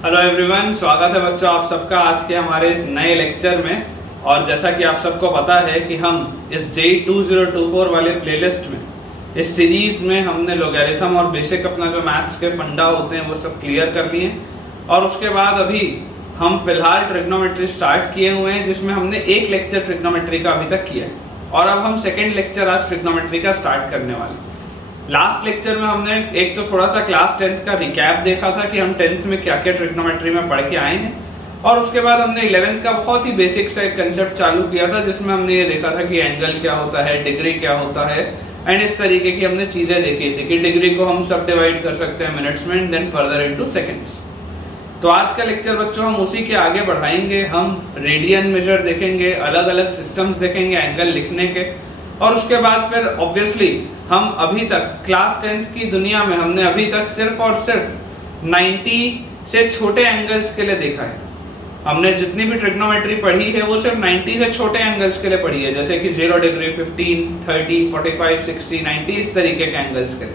Hello everyone, स्वागत है बच्चों आप सबका आज के हमारे इस नए लेक्चर में। और जैसा कि आप सबको पता है कि हम इस JEE 2024 वाले प्लेलिस्ट में, इस सीरीज़ में हमने लॉगरिथम और बेसिक अपना जो मैथ्स के फंडा होते हैं वो सब क्लियर कर लिए। और उसके बाद अभी हम फिलहाल ट्रिग्नोमेट्री स्टार्ट किए हुए हैं, जिसमें हमने एक लेक्चर ट्रिग्नोमेट्री का अभी तक किया है और अब हम सेकेंड लेक्चर आज ट्रिग्नोमेट्री का स्टार्ट करने वाले हैं। लास्ट लेक्चर में हमने एक तो थोड़ा सा क्लास 10th का रिकैप देखा था कि हम 10th में क्या क्या ट्रिग्नोमेट्री में पढ़ के आए हैं, और उसके बाद हमने 11th का बहुत ही बेसिक सा एक कंसेप्ट चालू किया था जिसमें हमने ये देखा था कि एंगल क्या होता है, डिग्री क्या होता है, एंड इस तरीके की हमने चीज़ें देखी थी कि डिग्री को हम सब डिवाइड कर सकते हैं मिनट्स में and then further into seconds. तो आज का लेक्चर बच्चों हम उसी के आगे बढ़ाएंगे। हम रेडियन मेजर देखेंगे, अलग अलग सिस्टम्स देखेंगे एंगल लिखने के, और उसके बाद फिर ऑब्वियसली हम अभी तक क्लास 10th की दुनिया में हमने अभी तक सिर्फ और सिर्फ 90 से छोटे एंगल्स के लिए देखा है। हमने जितनी भी ट्रिग्नोमेट्री पढ़ी है वो सिर्फ 90 से छोटे एंगल्स के लिए पढ़ी है, जैसे कि 0 डिग्री, 15, 30, 45, 60, 90 इस तरीके के एंगल्स के लिए।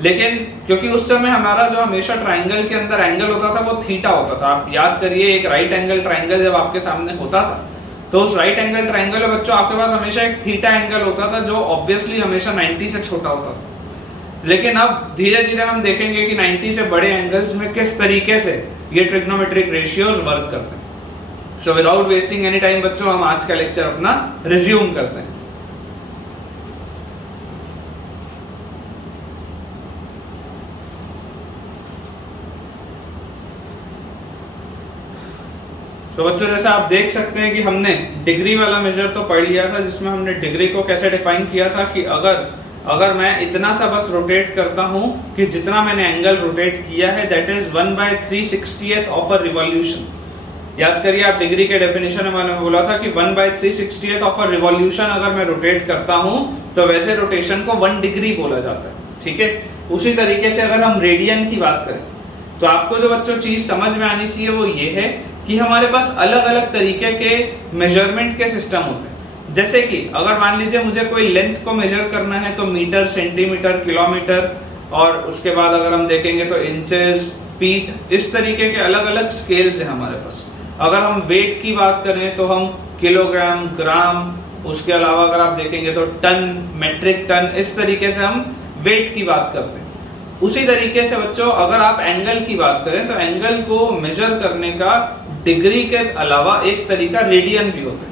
लेकिन क्योंकि उस समय हमारा जो हमेशा ट्राइंगल के अंदर एंगल होता था वो थीटा होता था। आप याद करिए, एक राइट एंगल ट्राइंगल जब आपके सामने होता था तो उस राइट एंगल ट्राइंगल में बच्चों आपके पास हमेशा एक थीटा एंगल होता था जो ऑब्वियसली हमेशा 90 से छोटा होता था। लेकिन अब धीरे धीरे हम देखेंगे कि 90 से बड़े एंगल्स में किस तरीके से ये ट्रिग्नोमेट्रिक रेशियोज वर्क करते हैं। So without wasting any time बच्चों हम आज का लेक्चर अपना रिज्यूम करते हैं। तो बच्चों जैसा आप देख सकते हैं कि हमने डिग्री वाला मेजर तो पढ़ लिया था, जिसमें हमने डिग्री को कैसे डिफाइन किया था कि अगर मैं इतना सा बस रोटेट करता हूं कि जितना मैंने एंगल रोटेट किया है that is 1/360th of a revolution. याद करिए, आप डिग्री के डेफिनेशन में मैंने बोला था कि 1/360th ऑफ अ रिवॉल्यूशन अगर मैं रोटेट करता हूं तो वैसे रोटेशन को 1 डिग्री बोला जाता है। ठीक है, उसी तरीके से अगर हम रेडियन की बात करें तो आपको जो बच्चों चीज समझ में आनी चाहिए वो ये है कि हमारे पास अलग अलग तरीके के मेजरमेंट के सिस्टम होते हैं। जैसे कि अगर मान लीजिए मुझे कोई लेंथ को मेजर करना है तो मीटर, सेंटीमीटर, किलोमीटर, और उसके बाद अगर हम देखेंगे तो इंचेस, फीट, इस तरीके के अलग अलग स्केल्स हैं हमारे पास। अगर हम वेट की बात करें तो हम किलोग्राम, ग्राम, उसके अलावा अगर आप देखेंगे तो टन, मेट्रिक टन, इस तरीके से हम वेट की बात करते हैं। उसी तरीके से बच्चों अगर आप एंगल की बात करें तो एंगल को मेजर करने का डिग्री के अलावा एक तरीका रेडियन भी होता है।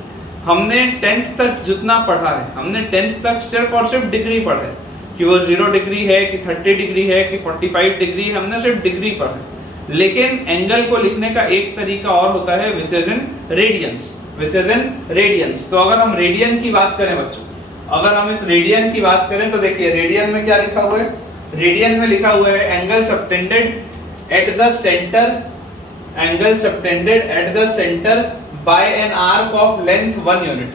हमने 10th तक जितना पढ़ा है, हमने 10th तक सिर्फ और सिर्फ डिग्री पढ़ा है कि वो 0 डिग्री है कि 30 डिग्री है कि 45 डिग्री है, हमने सिर्फ डिग्री पढ़ा है। लेकिन एंगल को लिखने का एक तरीका और होता है विच इज इन रेडियंस। तो अगर हम रेडियन की बात करें बच्चों, अगर हम इस रेडियन की बात करें तो देखिए रेडियन में क्या लिखा हुआ है। रेडियन में लिखा हुआ है angle subtended at the centre, angle subtended at the centre by an arc of length 1 unit.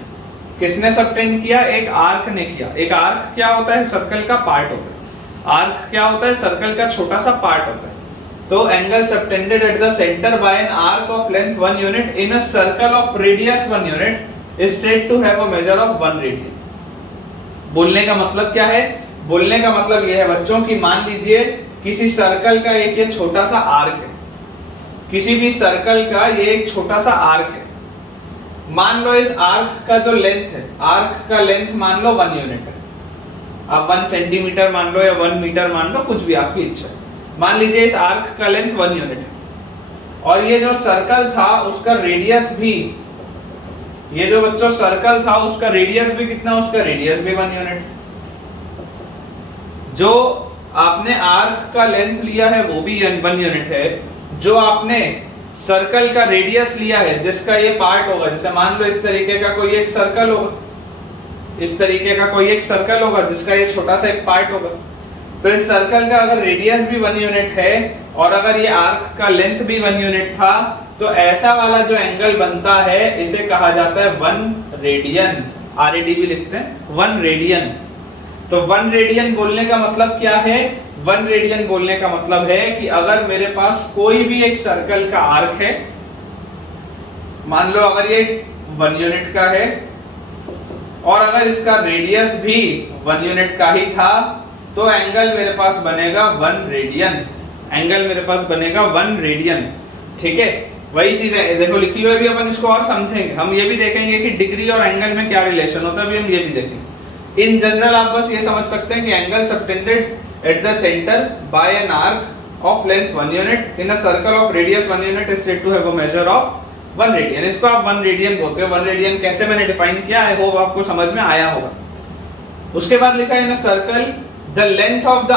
किसने सबटेंड किया? एक आर्क ने किया। एक आर्क क्या होता है? सर्कल का पार्ट होता है। आर्क क्या होता है? सर्कल का छोटा सा पार्ट होता है। तो angle subtended at the centre by an arc of length 1 unit in a circle of radius 1 unit is said to have a measure of 1 radian. बोलने का मतलब क्या है? बोलने का मतलब यह है बच्चों कि मान लीजिए किसी सर्कल का एक ये छोटा सा आर्क है, किसी भी सर्कल का ये एक छोटा सा आर्क है। मान लो इस आर्क का जो लेंथ है, आर्क का लेंथ मान लो 1 यूनिट है। आप 1 सेंटीमीटर मान लो या 1 मीटर मान लो, कुछ भी आपकी इच्छा है। मान लीजिए इस आर्क का लेंथ 1 यूनिट है और ये जो सर्कल था उसका रेडियस भी, ये जो बच्चों सर्कल था उसका रेडियस भी कितना? उसका रेडियस भी 1 यूनिट। जो आपने आर्क का लेंथ लिया है वो भी 1 यूनिट है। जो आपने सर्कल का रेडियस लिया है जिसका ये पार्ट होगा, जैसे मान लो इस तरीके का कोई एक सर्कल होगा, इस तरीके का कोई एक सर्कल होगा जिसका ये छोटा सा एक पार्ट होगा, तो इस सर्कल का अगर रेडियस भी 1 यूनिट है और अगर ये आर्क का लेंथ भी 1 यूनिट था तो ऐसा वाला जो एंगल बनता है इसे कहा जाता है 1 रेडियन। RAD भी लिखते हैं 1 रेडियन। तो 1 रेडियन बोलने का मतलब क्या है? 1 रेडियन बोलने का मतलब है कि अगर मेरे पास कोई भी एक सर्कल का आर्क है, मान लो अगर ये 1 यूनिट का है और अगर इसका रेडियस भी 1 यूनिट का ही था तो एंगल मेरे पास बनेगा 1 रेडियन। एंगल मेरे पास बनेगा 1 रेडियन। ठीक है, वही चीज है, देखो लिखी हुई भी अपन इसको और समझेंगे, हम ये भी देखेंगे कि डिग्री और एंगल में क्या रिलेशन होता है, अभी हम ये भी देखेंगे। इन जनरल आप बस ये समझ सकते हैं कि angle subtended at the centre by an arc of length 1 unit in a circle of radius 1 unit is said to have a measure of 1 radian. इसको आप 1 रेडियन बोलते हो। 1 रेडियन कैसे मैंने डिफाइन किया, आई होप आपको समझ में आया होगा। उसके बाद लिखा है in a circle the length of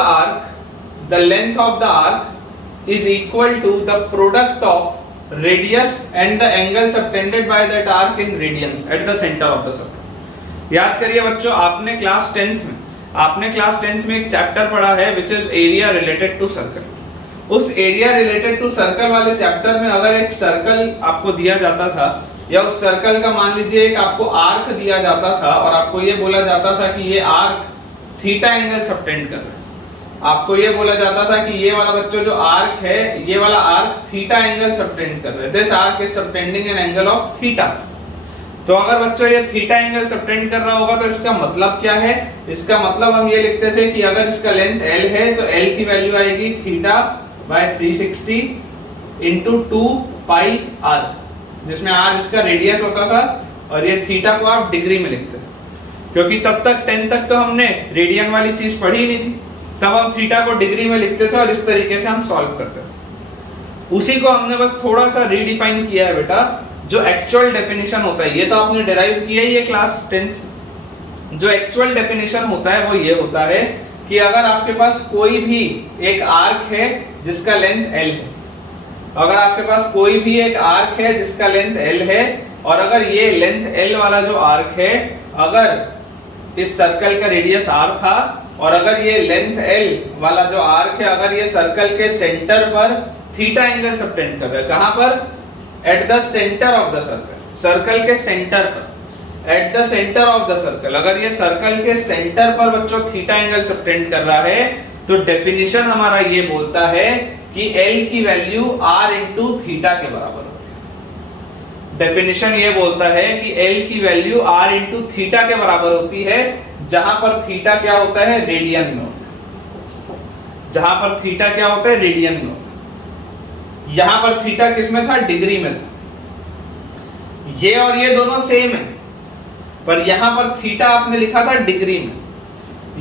the arc is equal to the product of radius and the angle subtended by that arc in radians at the center of the circle। याद करिए बच्चों, आपने क्लास 10th में एक chapter पढ़ा है which is area related to circle। उस area related to circle वाले चैप्टर में अगर एक सर्कल आपको दिया जाता था या उस सर्कल का मान लीजिए एक आपको आर्क दिया जाता था और आपको ये बोला जाता था कि ये आर्क थीटा एंगल सबटेंड कर रहा है, आपको ये बोला जाता था कि ये वाला बच्चों जो आर्क है, ये वाला आर्क थीटा एंगल सबटेंड कर रहा है, this arc is subtending an angle of theta. तो अगर बच्चों ये थीटा एंगल सबटेंड कर रहा होगा तो इसका मतलब क्या है, इसका मतलब हम ये लिखते थे कि अगर इसका लेंथ l है तो l की वैल्यू आएगी theta by 360 into 2 pi r, जिसमें r इसका रेडियस होता था और ये थीटा को आप डिग्री में लिखते थे, क्योंकि तब तक 10 तक तो हमने रेडियन वाली चीज पढ़ी ही नहीं थी, तब हम थीटा को डिग्री में लिखते थे और इस तरीके से हम सॉल्व करते थे। उसी को हमने बस थोड़ा सा रीडिफाइन किया है बेटा। जो एक्चुअल डेफिनेशन होता है, ये तो आपने डिराइव किया ही है क्लास 10th। जो एक्चुअल डेफिनेशन होता है वो ये होता है कि अगर आपके पास कोई भी एक आर्क है जिसका लेंथ l है, अगर आपके पास कोई भी एक आर्क है जिसका लेंथ l है और अगर ये लेंथ l वाला जो आर्क है, अगर इस सर्कल का रेडियस r था और अगर ये लेंथ l वाला जो आर्क है, अगर ये सर्कल के सेंटर पर थीटा एंगल सबटेंड कर रहा है, कहां पर, eight the centre of the circle, circle के सेंटर पर, eight the centre of the circle, अगर ये सर्कल के सेंटर पर बच्चों थीटा एंगल सबटेंड कर रहा है तो डेफिनेशन हमारा ये बोलता है कि l की वैल्यू r इंटू थीटा के बराबर होती है। डेफिनेशन ये बोलता है कि l की वैल्यू r इंटू थीटा के बराबर होती है, जहां पर थीटा क्या होता है, रेडियन में होता है, जहां पर थीटा क्या होता है, रेडियन में होता है। यहां पर थीटा किस में था, डिग्री में था। ये और ये दोनों सेम है, पर यहां पर थीटा आपने लिखा था डिग्री में,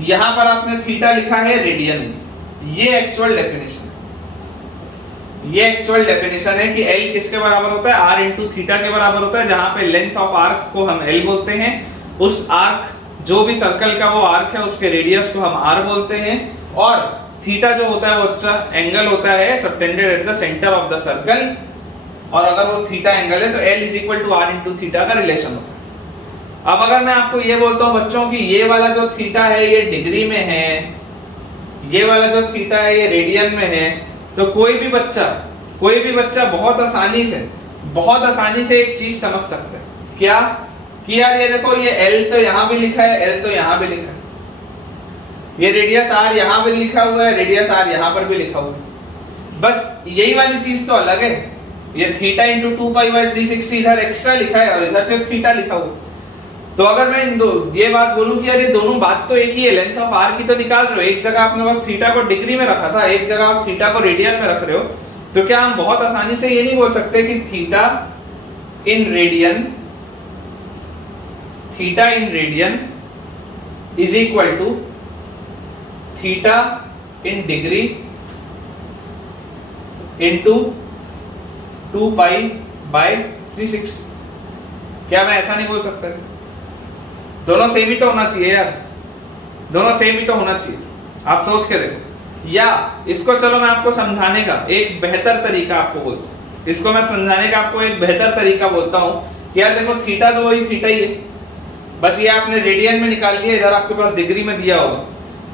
यहां पर आपने थीटा लिखा है रेडियन में। ये एक्चुअल डेफिनेशन है, ये एक्चुअल डेफिनेशन है कि l किसके बराबर होता है, r इंटू थीटा के बराबर होता है, जहां पे लेंथ ऑफ आर्क को हम l बोलते हैं, उस आर्क जो भी सर्कल का वो आर्क है उसके रेडियस को हम r बोलते हैं, और थीटा जो होता है वो अच्छा एंगल होता है subtended at the centre of the circle, और अगर वो थीटा एंगल है तो l is equal to r into theta का रिलेशन होता है। अब अगर मैं आपको ये बोलता हूँ बच्चों कि ये वाला जो थीटा है ये डिग्री में है, ये वाला जो थीटा है ये रेडियन में है, तो कोई भी बच्चा बहुत आसानी से एक चीज समझ सकता है, क्या कि यार ये देखो ये l तो यहाँ भी लिखा है, l तो यहाँ भी लिखा है, ये रेडियस r यहाँ भी लिखा हुआ है, रेडियस r यहाँ पर भी लिखा हुआ है, बस यही वाली चीज तो अलग है, ये थीटा इंटू 2 पाई बाय 360 इधर एक्स्ट्रा लिखा है और इधर सिर्फ थीटा लिखा हुआ है। तो अगर मैं ये बात बोलूं कि यार ये दोनों बात तो एक ही है, लेंथ ऑफ r की तो निकाल रहे हो, एक जगह आपने बस थीटा को डिग्री में रखा था, एक जगह आप थीटा को रेडियन में रख रहे हो, तो क्या हम बहुत आसानी से ये नहीं बोल सकते कि theta in radian is equal to theta in degree into 2 pi by 360? क्या मैं ऐसा नहीं बोल सकता? दोनों सेम ही तो होना चाहिए यार, दोनों सेम ही तो होना चाहिए। आप सोच के देखो, या इसको चलो मैं आपको समझाने का एक बेहतर तरीका आपको बोलता हूँ, इसको मैं समझाने का आपको एक बेहतर तरीका बोलता हूँ कि यार देखो थीटा तो वही थीटा ही है, बस ये आपने रेडियन में निकाल लिया, इधर आपके पास डिग्री में दिया होगा।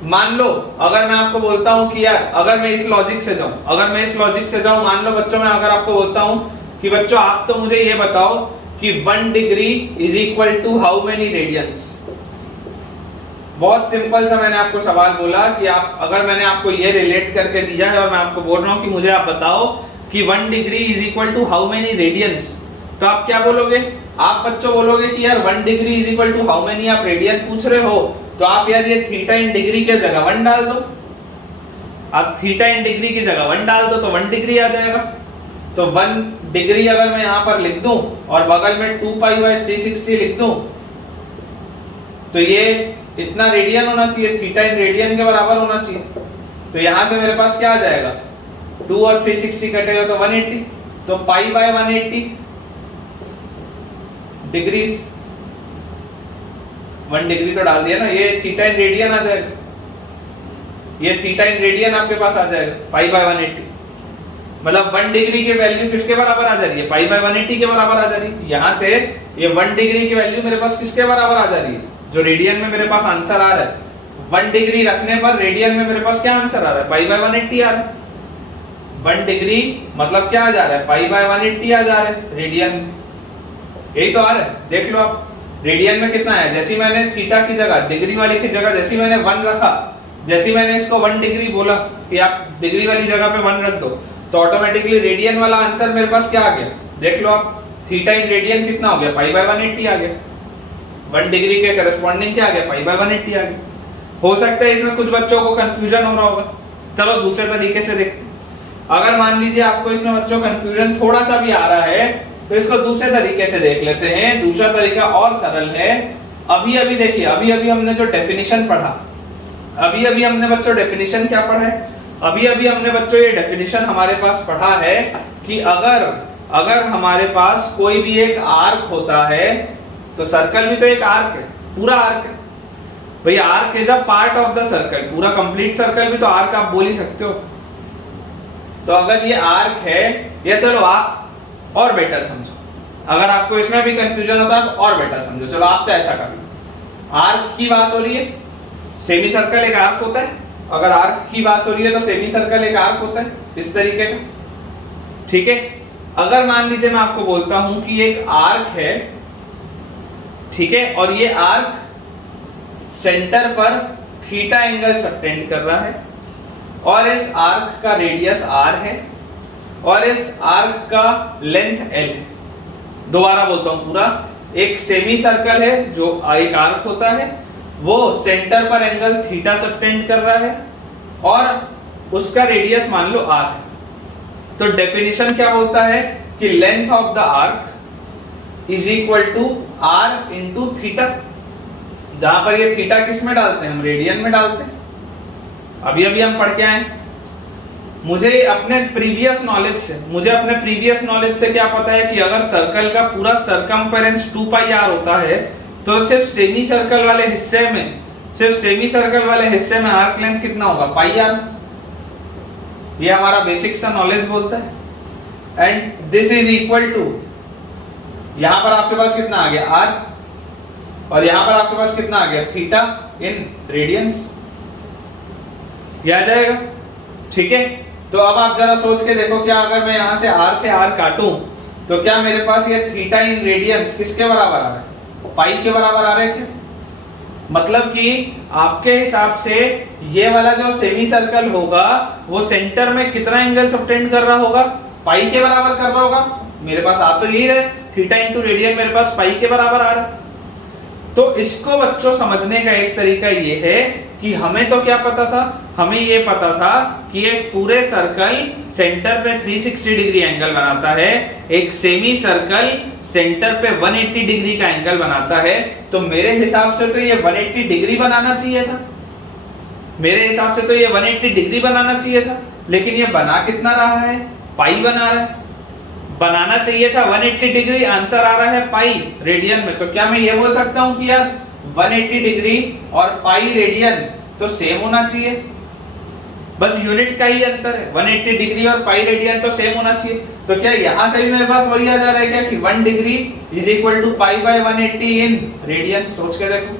मान लो अगर मैं आपको बोलता हूँ कि यार अगर मैं इस लॉजिक से जाऊं, मान लो बच्चों मैं अगर आपको बोलता हूँ कि बच्चों आप तो मुझे ये बताओ कि 1 degree is equal to how many radians. बहुत सिंपल सा मैंने आपको सवाल बोला कि आप, अगर मैंने आपको ये रिलेट करके दिया है और मैं आपको बोल रहा हूँ कि मुझे आप बताओ कि 1 degree is equal to how many radians, तो आप क्या बोलोगे? आप बच्चों बोलोगे कि यार 1 degree is equal to how many, आप रेडियन पूछ रहे हो तो आप यार ये थीटा इन डिग्री के जगह 1 डाल दो, आप थीटा इन डिग्री की जगह 1 डाल दो तो 1 डिग्री आ जाएगा। तो 1 डिग्री अगर मैं यहाँ पर लिख दूं और बगल में 2 पाई बाय 360 लिख दूं तो ये इतना रेडियन होना चाहिए, थीटा इन रेडियन के बराबर होना चाहिए। तो यहाँ से मेरे पास क्या आ जाएगा, 2 और 360 कटेगा तो 180, तो पाई बाय 180 डिग्रीज, 1 डिग्री तो डाल दिया ना, ये थीटा इन रेडियन आ जाएगा, ये थीटा इन रेडियन आपके पास आ जाएगा पाई बाय 180। मतलब 1 डिग्री की वैल्यू किसके बराबर आ जा रही है, पाई बाय 180 के बराबर आ जा रही है। यहाँ से ये 1 डिग्री की वैल्यू मेरे पास किसके बराबर आ जा रही है, जो रेडियन में मेरे पास आंसर आ रहा है, 1 डिग्री रखने पर रेडियन में मेरे पास क्या आंसर आ रहा है, पाई बाय 180 आ रहा है। 1 डिग्री मतलब क्या आ जा रहा है, पाई बाय 180 आ जा रहा है रेडियन, यही तो आ रहा है। देख लो आप रेडियन में कितना है, जैसे मैंने थीटा की जगह डिग्री वाली की जगह जैसे मैंने 1 रखा, जैसे मैंने इसको 1 डिग्री बोला कि आप डिग्री वाली जगह पे 1 रख दो, तो ऑटोमेटिकली रेडियन वाला आंसर मेरे पास क्या आ गया, देख लो आप, थीटा इन रेडियन कितना हो गया, पाई बाय 180 आ गया। 1 डिग्री के करस्पॉन्डिंग क्या आ गया, पाई बाय 180 आ गया। हो सकता है इसमें कुछ बच्चों को कंफ्यूजन हो रहा होगा, चलो दूसरे तरीके से देखते हैं। अगर मान लीजिए आपको इसमें बच्चों कंफ्यूजन थोड़ा सा भी आ रहा है तो इसको दूसरे तरीके से देख लेते हैं। दूसरा तरीका और सरल है। अभी अभी देखिए, अभी अभी हमने जो डेफिनेशन पढ़ा, अभी अभी हमने बच्चों डेफिनेशन क्या पढ़ा है, अभी अभी हमने बच्चों ये डेफिनेशन हमारे पास पढ़ा है कि अगर हमारे पास कोई भी एक आर्क होता है, तो सर्कल भी तो एक आर्क है, पूरा आर्क है भाई, arc is a part of the circle, पूरा कंप्लीट सर्कल भी तो आर्क आप बोल ही सकते हो। तो अगर ये आर्क है, या चलो आप और बेटर समझो, अगर आपको इसमें भी कंफ्यूजन होता है तो और बेटर समझो, चलो आप तो ऐसा कर लो, आर्क की बात हो रही है, सेमी सर्कल एक आर्क होता है, अगर आर्क की बात हो रही है तो सेमी सर्कल एक आर्क होता है इस तरीके का, ठीक है। अगर मान लीजिए मैं आपको बोलता हूं कि एक आर्क है, ठीक है, और ये आर्क सेंटर पर थीटा एंगल सबटेंड कर रहा है, और इस आर्क का रेडियस r है, और इस आर्क का लेंथ l है। दोबारा बोलता हूं, पूरा एक सेमी सर्कल है जो एक आर्क होता है, वो सेंटर पर एंगल थीटा सबटेंड कर रहा है, और उसका रेडियस मान लो r है। तो डेफिनेशन क्या बोलता है कि length of the arc is equal to r into theta, जहां पर ये थीटा किस में डालते हैं, हम रेडियन में डालते हैं। अभी अभी हम पढ़ के आए, मुझे अपने प्रीवियस नॉलेज से क्या पता है कि अगर सर्कल का पूरा सरकमफेरेंस 2 पाई r होता है, तो सिर्फ सेमी सर्कल वाले हिस्से में आर्क लेंथ कितना होगा, पाई r। ये हमारा बेसिक सा नॉलेज बोलता है। And this is equal to, यहां पर आपके पास कितना आ गया r, और यहां पर आपके पास कितना आ गया, थीटा इन रेडियंस, ये आ जाएगा, ठीक है। तो अब आप जरा सोच के देखो, क्या अगर मैं यहां से r काटूं तो क्या मेरे पास ये थीटा इन रेडियंस किसके बराबर आ रहा है, पाई के बराबर आ रहा है क्या? मतलब कि आपके हिसाब से ये वाला जो सेमी सर्कल होगा वो सेंटर में कितना एंगल सबटेंड कर रहा होगा, पाई के बराबर कर रहा होगा। मेरे पास आ तो यही रहे, थीटा इंटू रेडियन मेरे पास पाई के बराबर आ रहा है। तो इसको बच्चों समझने का एक तरीका ये है कि हमें तो क्या पता था, हमें ये पता था कि एक पूरे सर्कल सेंटर पे 360 डिग्री एंगल बनाता है, एक सेमी सर्कल सेंटर पे 180 डिग्री का एंगल बनाता है। तो मेरे हिसाब से तो ये 180 डिग्री बनाना चाहिए था, मेरे हिसाब से तो ये 180 डिग्री बनाना चाहिए था, लेकिन ये बना कितना रहा है, पाई बना रहा है। बनाना चाहिए था 180 डिग्री, आंसर आ रहा है पाई रेडियन में। तो क्या मैं ये बोल सकता हूं कि यार 180 डिग्री और पाई रेडियन तो सेम होना चाहिए, बस यूनिट का ही अंतर है, 180 डिग्री और पाई रेडियन तो सेम होना चाहिए। तो क्या यहां से भी मेरे पास वही आ जा रहा है क्या कि 1 degree is equal to pi by 180 in radian? सोच के देखो,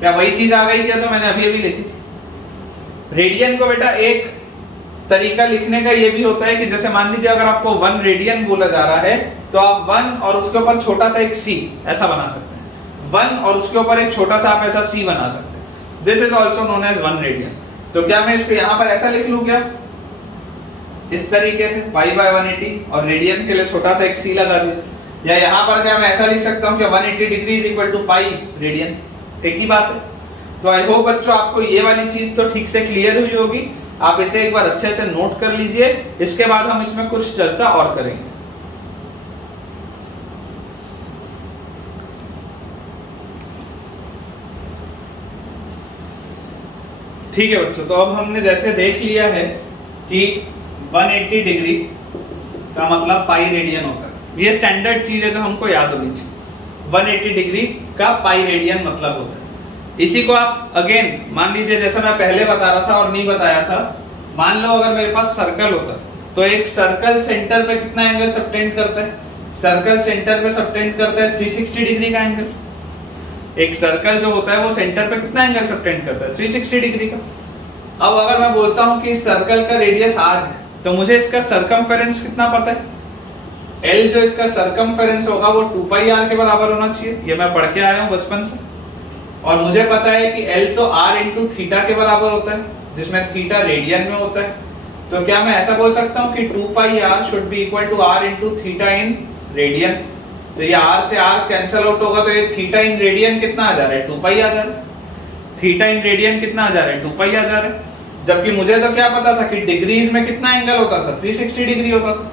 क्या वही चीज आ गई क्या जो मैंने अभी अभी लिखी थी। रेडियन को बेटा एक तरीका लिखने का ये भी होता है कि जैसे मान लीजिए अगर आपको 1 रेडियन बोला जा रहा है तो आप 1 और उसके ऊपर छोटा सा एक c ऐसा बना सकते हैं, 1 और उसके ऊपर एक छोटा सा आप ऐसा c बना सकते हैं। This is also known as 1 radian. तो क्या मैं इसको यहाँ पर ऐसा लिख लूं क्या, इस तरीके से पाई बाय 180 और रेडियन के लिए छोटा सा एक c लगा दिया, या यहाँ पर क्या मैं ऐसा लिख सकता हूँ कि 180 degree is equal to pi radian, एक ही बात है। तो आई होप बच्चों आपको ये वाली चीज तो ठीक से क्लियर हुई होगी आप इसे एक बार अच्छे से नोट कर लीजिए, इसके बाद हम इसमें कुछ चर्चा और करेंगे। ठीक है बच्चों, तो अब हमने जैसे देख लिया है कि 180 डिग्री का मतलब पाई रेडियन होता है। ये स्टैंडर्ड चीज है जो हमको याद होनी चाहिए। 180 डिग्री का पाई रेडियन मतलब होता है। इसी को आप अगेन मान लीजिए, जैसा मैं पहले बता रहा था और नहीं बताया था, मान लो अगर मेरे पास सर्कल होता तो एक सर्कल सेंटर पे कितना एंगल सबटेंड करता है? सर्कल सेंटर पे सबटेंड करता है 360 डिग्री का एंगल। एक सर्कल जो होता है वो सेंटर पे कितना एंगल सबटेंड करता है? 360 डिग्री का। अब अगर मैं बोलता हूं कि इस सर्कल का रेडियस r है, तो मुझे इसका सरकमफेरेंस कितना पता है? L जो इसका सरकमफेरेंस होगा वो 2 पाई r के बराबर होना चाहिए। ये मैं पढ़ के आया हूं बचपन से। और मुझे पता है कि L तो r इंटू थीटा के बराबर होता है, जिसमें थीटा रेडियन में होता है। तो क्या मैं ऐसा बोल सकता हूं कि 2 pi r should be equal to r into theta in radian? तो ये r से r कैंसिल आउट होगा, तो ये थीटा इन रेडियन कितना आ जा रहा है? 2 पाई आ जा रहा है। थीटा इन रेडियन कितना आ जा रहा है? 2 पाई आ जा रहा है। जबकि मुझे तो क्या पता था कि डिग्रीज में कितना एंगल होता था? 360 डिग्री होता था।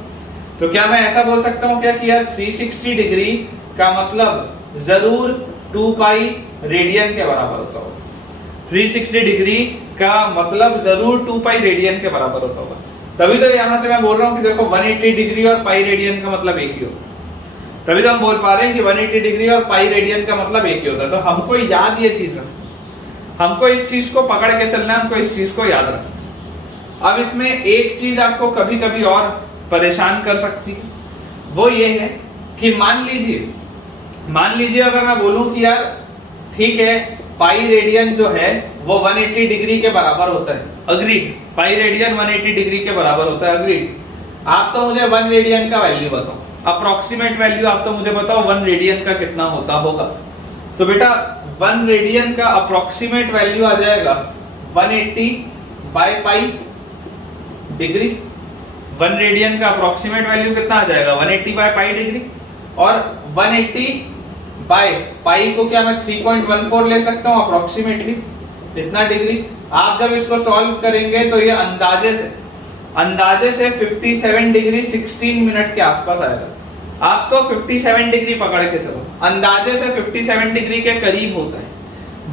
तो क्या मैं ऐसा बोल सकता हूं क्या कि यार 360 डिग्री का मतलब जरूर 2 पाई रेडियन के बराबर होता होगा? 360 डिग्री का मतलब जरूर 2 पाई रेडियन के बराबर होता होगा। तभी तो यहां से मैं बोल रहा हूं कि देखो 180 डिग्री और पाई रेडियन का मतलब एक ही होता है। तभी तो हम बोल पा रहे हैं कि 180 डिग्री और पाई रेडियन का मतलब एक ही होता है। तो हमको याद ये चीज रखना, हमको इस चीज को पकड़ के चलना है, हमको इस चीज को याद रखना। अब इसमें एक चीज आपको कभी कभी और परेशान कर सकती है, वो ये है कि मान लीजिए अगर मैं बोलूं कि यार ठीक है, पाई रेडियन जो है वो 180 डिग्री के बराबर होता है, अग्रीड। पाई रेडियन 180 डिग्री के बराबर होता है, अग्रीड। आप तो मुझे 1 रेडियन का वैल्यू बताओ, अप्रोक्सीमेट वैल्यू आप तो मुझे बताओ 1 रेडियन का कितना होता होगा। तो बेटा 1 रेडियन का अप्रोक्सीमेट वैल्यू आ जाएगा 180 बाय पाई डिग्री। 1 रेडियन का अप्रोक्सीमेट वैल्यू कितना आ जाएगा? 180 बाय पाई डिग्री। और 180 बाय पाई को क्या मैं 3.14 ले सकता हूं अप्रोक्सीमेटली, इतना डिग्री। आप जब इसको सॉल्व करेंगे तो ये अंदाजे से 57 डिग्री 16 मिनट के आसपास आएगा। आप तो 57 डिग्री पकड़ के चलो, अंदाजे से 57 डिग्री के करीब होता है।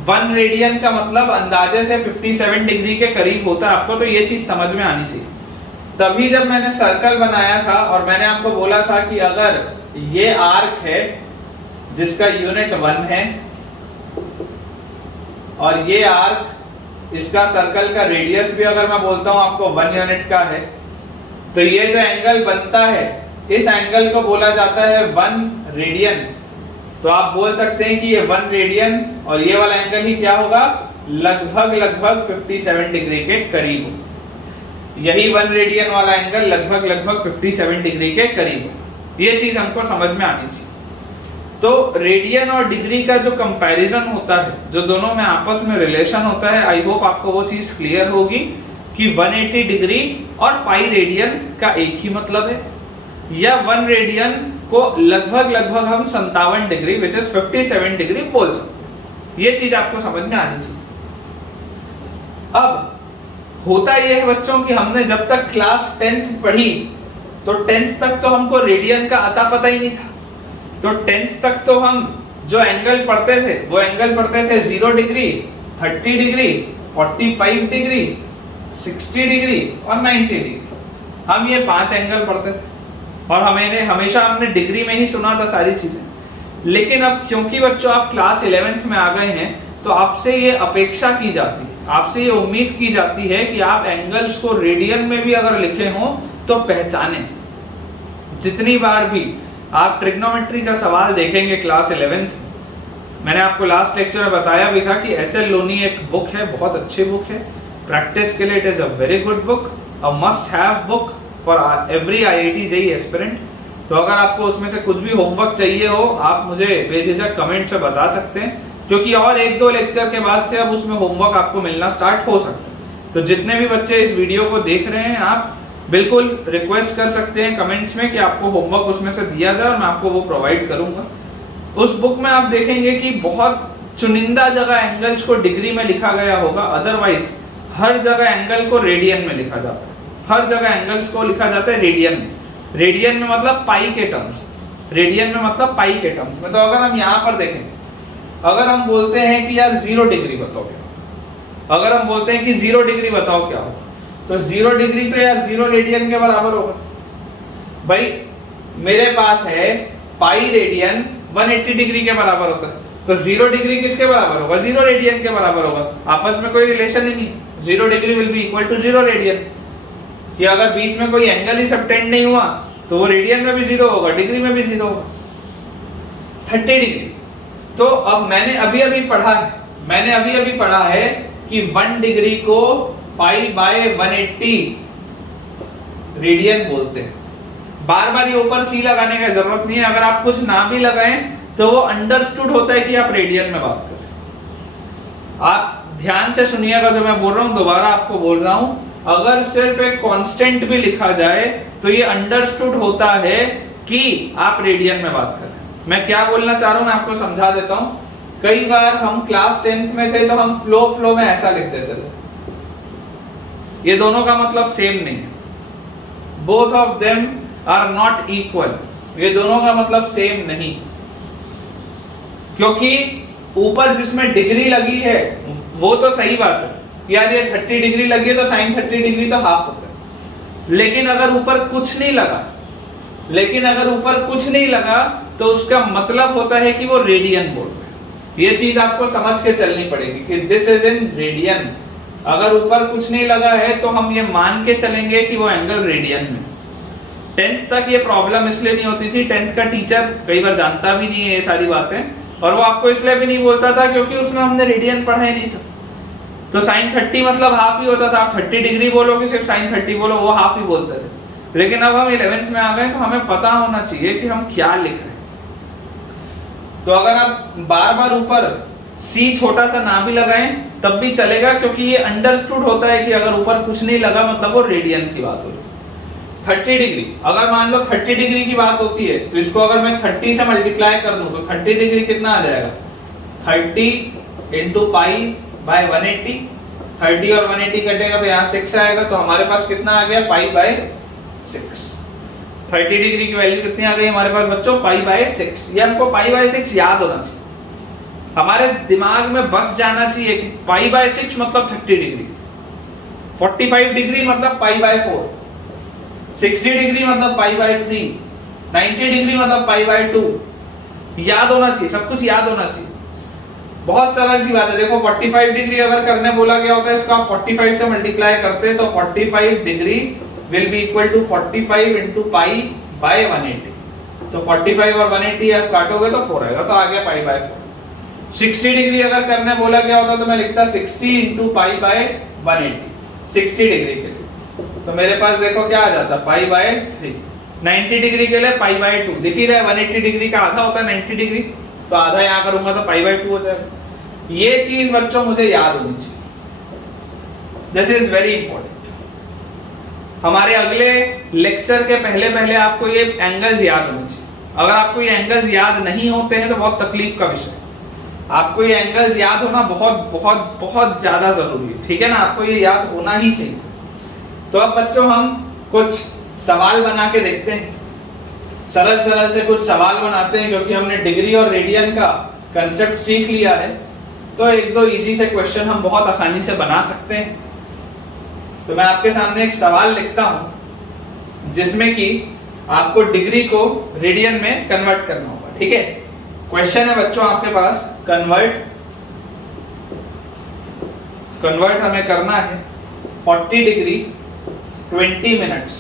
1 रेडियन का मतलब अंदाजे से 57 डिग्री के करीब होता है। आपको तो ये चीज समझ में आनी चाहिए। तभी जब मैंने सर्कल बनाया था और मैंने आपको बोला था कि अगर ये आर्क है जिसका यूनिट 1 है और ये आर्क, इसका सर्कल का रेडियस भी अगर मैं बोलता हूं आपको 1 यूनिट का है, तो ये जो एंगल बनता है इस एंगल को बोला जाता है 1 रेडियन। तो आप बोल सकते हैं कि ये 1 रेडियन और ये वाला एंगल ही क्या होगा? लगभग 57 डिग्री के करीब होगा। यही 1 रेडियन वाला एंगल लगभग 57 डिग्री के करीब होगा। ये चीज हमको समझ में आनी चाहिए। तो रेडियन और डिग्री का जो कंपैरिजन होता है, जो दोनों में आपस में रिलेशन होता है, आई होप आपको वो चीज क्लियर होगी कि 180 डिग्री और पाई रेडियन का एक ही मतलब है, या 1 रेडियन को लगभग हम 57 डिग्री विच इज 57 डिग्री बोल सकते। ये चीज आपको समझ में आनी चाहिए। अब होता यह है बच्चों कि हमने जब तक क्लास 10th पढ़ी तो 10th तक तो हमको रेडियन का अता पता ही नहीं था। तो 10th तक तो हम जो एंगल पढ़ते थे वो एंगल पढ़ते थे 0 डिग्री, 30 डिग्री, 45 डिग्री, 60 डिग्री और 90 डिग्री। हम ये 5 एंगल पढ़ते थे और हमेशा हमने डिग्री में ही सुना था सारी चीजें। लेकिन अब क्योंकि बच्चों आप क्लास 11th में आ गए हैं, तो आपसे ये अपेक्षा की जाती है, आपसे ये उम्मीद की जाती है कि आप एंगल्स को रेडियन में भी अगर लिखे हों तो पहचानें। जितनी बार भी आप ट्रिग्नोमेट्री का सवाल देखेंगे क्लास 11th, मैंने आपको लास्ट लेक्चर में बताया भी था कि एस एल लोनी एक बुक है, बहुत अच्छी बुक है, प्रैक्टिस के लिए it is a very good book, a must have book for every IIT JEE aspirant. तो अगर आपको उसमें से कुछ भी होमवर्क चाहिए हो, आप मुझे बेझिझक कमेंट से बता सकते हैं, क्योंकि और 1-2 लेक्चर के बाद से अब उसमें होमवर्क आपको मिलना स्टार्ट हो सकता है। तो जितने भी बच्चे इस वीडियो को देख रहे हैं, आप बिल्कुल रिक्वेस्ट कर सकते हैं कमेंट्स में कि आपको होमवर्क उसमें से दिया जाए और मैं आपको वो प्रोवाइड करूंगा। उस बुक में आप देखेंगे कि बहुत चुनिंदा जगह एंगल्स को डिग्री में लिखा गया होगा, अदरवाइज हर जगह एंगल को रेडियन में लिखा जाता है, हर जगह एंगल्स को लिखा जाता है रेडियन में। रेडियन में मतलब पाई के टर्म्स, रेडियन में मतलब पाई के टर्म्स में। तो अगर हम यहाँ पर देखें, अगर हम बोलते हैं कि यार 0 डिग्री बताओ क्या, अगर हम बोलते हैं कि 0 डिग्री बताओ क्या होगा, तो 0 डिग्री तो यार 0 रेडियन के बराबर होगा। भाई मेरे पास है पाई रेडियन 180 डिग्री के बराबर होता है, तो 0 डिग्री किसके बराबर होगा? 0 रेडियन के बराबर होगा। आपस में कोई रिलेशन ही नहीं। 0 degree will be equal to 0 radian. कि अगर बीच में कोई एंगल ही सबटेंड नहीं हुआ तो वो रेडियन में भी 0 होगा, डिग्री में भी 0 होगा। 30 डिग्री, तो अब मैंने अभी अभी पढ़ा है कि 1 डिग्री को पाई बाय 180 रेडियन बोलते हैं। बार बार ये ऊपर सी लगाने की जरूरत नहीं है, अगर आप कुछ ना भी लगाएं तो वो अंडरस्टूड होता है कि आप रेडियन में बात कर रहे हैं। आप ध्यान से सुनिएगा जो मैं बोल रहा हूं, दोबारा आपको बोल रहा हूं, अगर सिर्फ एक कांस्टेंट भी लिखा जाए तो ये अंडरस्टूड होता है कि आप रेडियन में बात कर रहे हैं। मैं क्या बोलना चाह रहा हूं मैं आपको समझा देता हूं। कई बार हम क्लास 10th में थे तो हम फ्लो में ऐसा लिख देते थे, ये दोनों का मतलब सेम नहीं है। Both of them are not equal, ये दोनों का मतलब सेम नहीं, क्योंकि ऊपर जिसमें डिग्री लगी है वो तो सही बात है यार, ये 30 डिग्री लगी है तो साइन 30 डिग्री तो हाफ होता है। लेकिन अगर ऊपर कुछ नहीं लगा तो उसका मतलब होता है कि वो रेडियन बोल रहे हैं। ये चीज आपको समझ के चलनी पड़ेगी कि दिस इज इन रेडियन। अगर ऊपर कुछ नहीं लगा है तो हम ये मान के चलेंगे कि वो एंगल रेडियन में। 10th तक ये प्रॉब्लम इसलिए नहीं होती थी, 10th का टीचर कई बार जानता भी नहीं है ये सारी बातें, और वो आपको इसलिए भी नहीं बोलता था क्योंकि उसमें हमने रेडियन पढ़ा ही नहीं था। तो साइन 30 मतलब हाफ ही होता था। आप 30 डिग्री बोलोगे सिर्फ साइन 30 बोलो, वो हाफ ही बोलते थे। लेकिन अब हम 11th में आ गए तो हमें पता होना चाहिए कि हम क्या लिख रहे हैं। तो अगर आप बार बार ऊपर सी छोटा सा ना भी लगाएं तब भी चलेगा, क्योंकि ये अंडरस्टूड होता है कि अगर ऊपर कुछ नहीं लगा मतलब वो रेडियन की बात हो रही है। 30 डिग्री, अगर मान लो 30 डिग्री की बात होती है तो इसको अगर मैं 30 से मल्टीप्लाई कर दूं तो 30 डिग्री कितना आ जाएगा? 30 इंटू पाई बाय 180। 30 और 180 कटेगा तो यहाँ 6 आएगा, तो हमारे पास कितना आ गया? Pi by 6। 30 डिग्री की वैल्यू कितनी आ गई हमारे पास बच्चों? Pi by 6। ये हमको पाई बाय 6 याद होना चाहिए, हमारे दिमाग में बस जाना चाहिए कि पाई बाय 6 मतलब 30 डिग्री, 45 डिग्री मतलब पाई बाय 4, 60 डिग्री मतलब पाई बाय 3, 90 डिग्री मतलब पाई बाय 2। याद होना चाहिए, सब कुछ याद होना चाहिए। बहुत सरल सी बात है। देखो 45 डिग्री अगर करने बोला गया होता है, इसको आप 45 से मल्टीप्लाई करते हैं तो 45 degree will be equal to 45 into pi by 180। तो 45 और 180 आप काटोगे तो 4 आएगा, तो आ गया पाई बाय 4। 60 डिग्री अगर करने बोला गया होता तो मैं लिखता 60 इंटू पाई बाय 180 60 डिग्री के लिए, तो मेरे पास देखो क्या आ जाता? Pi by 3। 90 डिग्री के लिए पाई बाय 2। दिख ही रहा है 180 डिग्री का आधा होता है 90 डिग्री, तो आधा यहाँ करूंगा तो पाई बाय 2 हो जाएगा। ये चीज बच्चों मुझे याद होनी चाहिए, दिस इज वेरी इंपॉर्टेंट। हमारे अगले लेक्चर के पहले आपको ये एंगल्स याद होने चाहिए। अगर आपको ये एंगल्स याद नहीं होते हैं तो बहुत तकलीफ का विषय है। आपको ये एंगल्स याद होना बहुत बहुत बहुत ज्यादा जरूरी है, ठीक है ना? आपको ये याद होना ही चाहिए। तो अब बच्चों हम कुछ सवाल बना के देखते हैं, सरल से कुछ सवाल बनाते हैं, क्योंकि हमने डिग्री और रेडियन का कंसेप्ट सीख लिया है। तो एक दो इजी से क्वेश्चन हम बहुत आसानी से बना सकते हैं। तो मैं आपके सामने एक सवाल लिखता हूं जिसमें कि आपको डिग्री को रेडियन में कन्वर्ट करना होगा, ठीक है? क्वेश्चन है बच्चों आपके पास, कन्वर्ट हमें करना है 40 degree 20 minutes,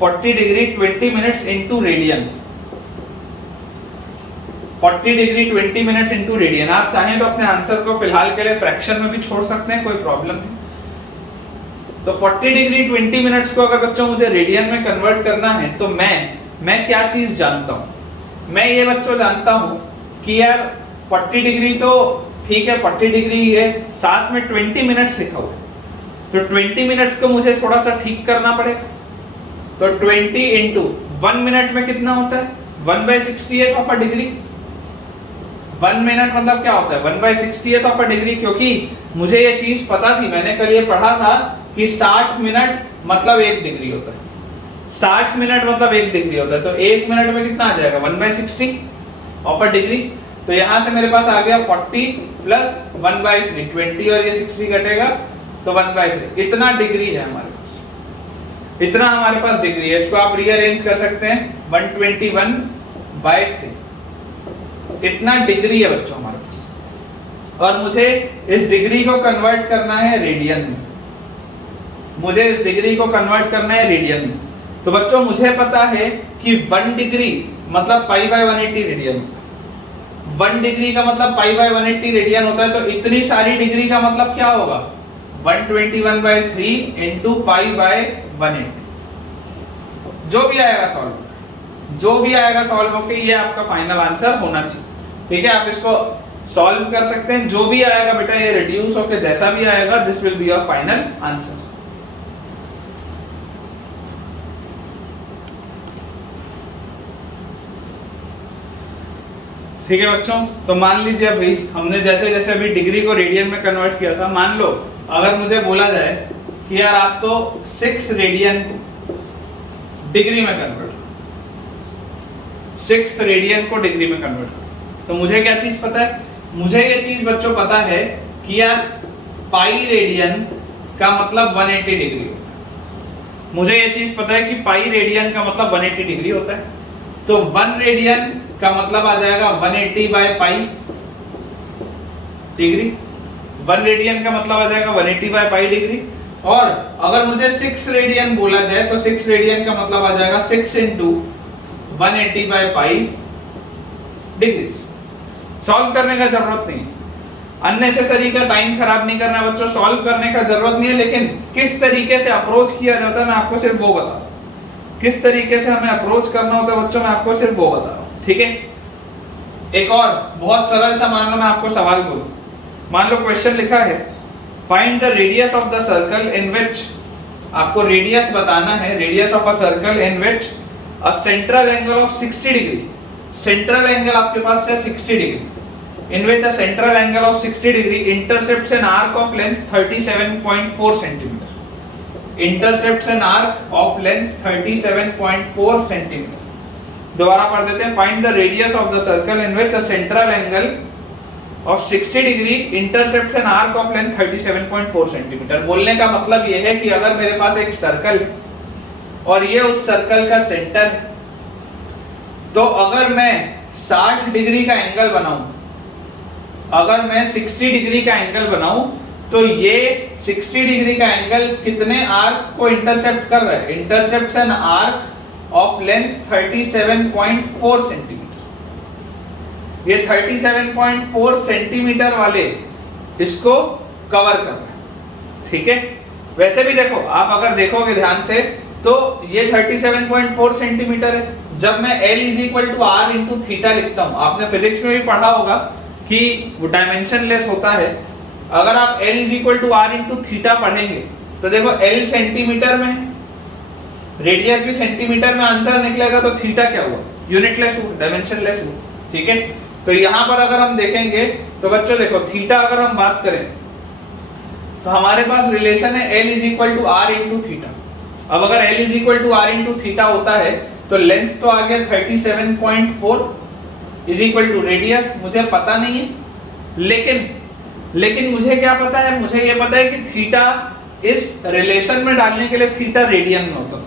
40 degree 20 minutes into radian. 40 degree 20 minutes into radian. आप चाहें तो अपने आंसर को फिलहाल के लिए फ्रैक्शन में भी छोड़ सकते हैं, कोई प्रॉब्लम नहीं। तो 40 डिग्री 20 मिनट्स को अगर बच्चों मुझे रेडियन में कन्वर्ट करना है तो मैं क्या चीज जानता हूं? मैं ये बच्चों जानता हूं कि यार 40 डिग्री तो ठीक है, 40 डिग्री है, साथ में 20 मिनट्स लिखा हुआ है, तो 20 मिनट्स को मुझे थोड़ा सा ठीक करना पड़ेगा। तो 20 इंटू 1 मिनट में कितना होता है? 1/60th of a degree. 1 minute मतलब क्या होता है 1/60th ऑफ अ डिग्री, क्योंकि मुझे ये चीज पता थी, मैंने कल ये पढ़ा था कि 60 मिनट मतलब 1 डिग्री होता है, 60 मिनट मतलब 1 डिग्री होता है, तो 1 मिनट में कितना आ जाएगा 1/60 ऑफ अ डिग्री। तो यहाँ से मेरे पास आ गया 40 प्लस 1/3, 20 और ये 60 कटेगा तो 1/3, इतना डिग्री है हमारे पास, इतना हमारे पास डिग्री है। इसको आप रीअरेंज कर सकते हैं 121/3, इतना डिग्री है बच्चों हमारे पास। और मुझे इस डिग्री को कन्वर्ट करना है रेडियन में, मुझे इस डिग्री को कन्वर्ट करना है रेडियन में। तो बच्चों मुझे पता है कि 1 डिग्री मतलब π/180 रेडियन होता है, 1 डिग्री का मतलब π/180 रेडियन होता है, तो इतनी सारी डिग्री का मतलब क्या होगा 121/3 इंटू π/180। जो भी आएगा सॉल्व होके ये आपका फाइनल आंसर होना चाहिए। ठीक है, आप इसको सॉल्व कर सकते हैं, जो भी आएगा बेटा ये रिड्यूस होके जैसा भी आएगा this will be your final answer. ठीक है बच्चों, तो मान लीजिए भाई हमने जैसे जैसे अभी डिग्री को रेडियन में कन्वर्ट किया था, मान लो अगर मुझे बोला जाए कि यार आप तो 6 रेडियन को डिग्री में कन्वर्ट करो, 6 रेडियन को डिग्री में कन्वर्ट करो, तो मुझे क्या चीज पता है, मुझे ये चीज बच्चों पता है कि यार पाई रेडियन का मतलब 180 डिग्री होता है, मुझे ये चीज पता है कि पाई रेडियन का मतलब 180 डिग्री होता है, तो 1 रेडियन का मतलब आ जाएगा 180/पाई डिग्री, 1 रेडियन का मतलब आ जाएगा 180/पाई डिग्री। और अगर मुझे 6 रेडियन बोला जाए तो 6 रेडियन का मतलब आ जाएगा 6 इंटू 180/पाई डिग्री। सॉल्व करने का जरूरत नहीं, अननेसेसरी का टाइम खराब नहीं करना बच्चों, सॉल्व करने का जरूरत नहीं है, लेकिन किस तरीके से अप्रोच किया जाता है मैं आपको सिर्फ वो बता रहा हूं, किस तरीके से हमें अप्रोच करना होता है बच्चों मैं आपको सिर्फ वो बता रहा हूं। ठीक है, एक और बहुत सरल सा मान लो मैं आपको सवाल बोलूं, मान लो क्वेश्चन लिखा है find the radius of the circle in which, आपको रेडियस बताना है, radius of a circle in which a central angle of 60 degree, central angle आपके पास है 60 degree, in which a central angle of 60 degree intercepts an arc of length 37.4 centimeter, intercepts an arc of length 37.4 centimeter। दोबारा पढ़ देते हैं, find the radius of the circle in which a central angle of 60 degree intercepts an arc of length 37.4 centimeter। बोलने का मतलब यह है कि अगर मेरे पास एक सर्कल है और ये उस सर्कल का सेंटर है, तो अगर मैं 60 डिग्री का एंगल बनाऊं, अगर मैं 60 डिग्री का एंगल बनाऊं तो ये 60 डिग्री का एंगल कितने आर्क को इंटरसेप्ट कर रहा है, intercepts N arc of length 37.4 centimetre. ये 37.4 सेंटीमीटर वाले इसको कवर कर रहा है। ठीक है, वैसे भी देखो आप अगर देखोगे ध्यान से तो ये 37.4 सेंटीमीटर है। जब मैं L = R × थीटा लिखता हूं, आपने फिजिक्स में भी पढ़ा होगा कि वो डायमेंशन लेस होता है, अगर आप L = R × थीटा पढ़ेंगे तो देखो L सेंटीमीटर में है, रेडियस भी सेंटीमीटर में आंसर निकलेगा, तो थीटा क्या हुआ, यूनिट लेस हुआ, डायमेंशन लेस हुआ। ठीक है, तो यहाँ पर अगर हम देखेंगे तो बच्चों देखो थीटा अगर हम बात करें तो हमारे पास रिलेशन है L = R × थीटा। अब अगर L = R × थीटा होता है तो लेंथ तो आ गया 37.4 = रेडियस मुझे पता नहीं है, लेकिन मुझे क्या पता है, मुझे ये पता है कि थीटा इस रिलेशन में डालने के लिए थीटा रेडियन में होता था,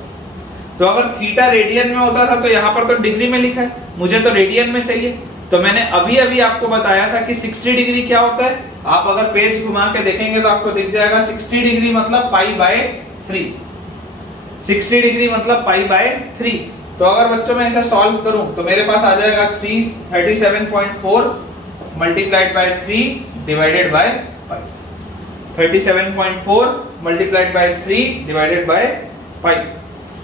तो अगर थीटा रेडियन में होता था तो यहाँ पर तो डिग्री में लिखा है, मुझे तो रेडियन में चाहिए। तो मैंने अभी आपको बताया था कि 60 डिग्री क्या होता है, आप अगर पेज घुमा के देखेंगे तो आपको दिख जाएगा 60 डिग्री मतलब π/3, 60 डिग्री मतलब π/3। तो अगर बच्चों मैं ऐसा सॉल्व करूं तो मेरे पास आ जाएगा 37.4 multiplied by 3 divided by pi, 37.4 multiplied by 3 divided by pi.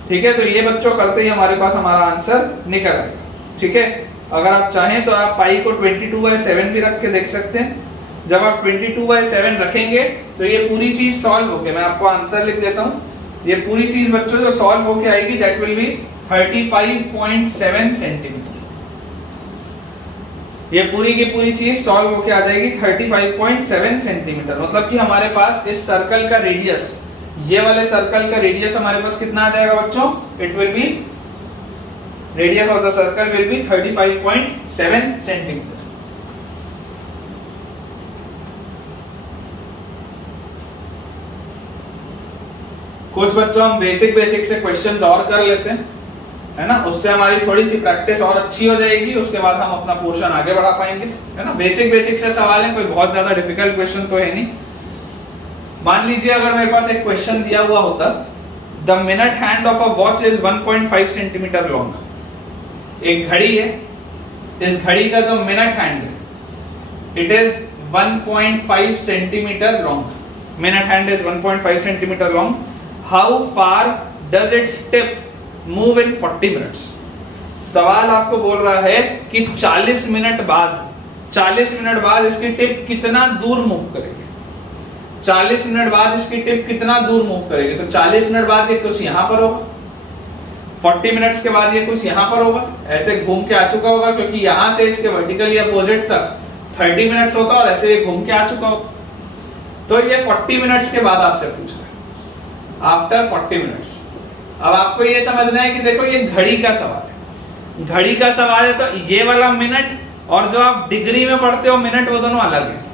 ठीक है, तो ये बच्चों करते ही हमारे पास हमारा आंसर निकल आएगा। ठीक है, अगर आप चाहें तो आप पाई को 22/7 भी रख के देख सकते हैं। जब आप 22/7 रखेंगे तो ये पूरी चीज सॉल्व होके, मैं आपको आंसर लिख देता हूँ, ये पूरी चीज बच्चों जो सॉल्व होके आएगी दैट विल बी 35.7 सेंटीमीटर। ये पूरी की पूरी चीज सॉल्व होके आ जाएगी 35.7 सेंटीमीटर। मतलब कि हमारे पास इस सर्कल का रेडियस, ये वाले सर्कल का रेडियस हमारे पास कितना आ जाएगा बच्चों? It will be, radius of the circle will be 35.7 centimetre. कुछ बच्चों हम बेसिक से क्वेश्चंस और कर लेते हैं, है ना, उससे हमारी थोड़ी सी प्रैक्टिस और अच्छी हो जाएगी, उसके बाद हम अपना पोर्शन आगे बढ़ा पाएंगे, है ना। बेसिक से सवाल है, कोई बहुत ज्यादा डिफिकल्ट क्वेश्चन तो है नहीं। मान लीजिए अगर मेरे पास एक क्वेश्चन दिया हुआ होता, the minute hand of a watch is 1.5 centimetre long. एक घड़ी है, इस घड़ी का जो मिनट हैंड है it is 1.5 centimetre long. Minute hand is 1.5 centimetre long. How far does its tip move in 40 minutes. सवाल आपको बोल रहा है कि 40 मिनट बाद इसकी टिप कितना दूर मूव करेगी। 40 मिनट बाद इसकी टिप कितना दूर मूव करेगी? तो 40 मिनट बाद ये कुछ यहां पर होगा, 40 मिनट्स के बाद ये कुछ यहां पर होगा, ऐसे घूम के आ चुका होगा, क्योंकि यहां से इसके वर्टिकली अपोजिट तक 30 मिनट्स होता और ऐसे ये घूम के आ चुका होगा। तो ये 40 मिनट्स के बाद आपसे पूछ रहा है, आफ्टर 40 मिनट्स। अब आपको ये समझना है कि देखो ये घड़ी का सवाल है, घड़ी का सवाल है, तो ये वाला मिनट और जो आप डिग्री में पढ़ते हो मिनट, वो दोनों अलग है।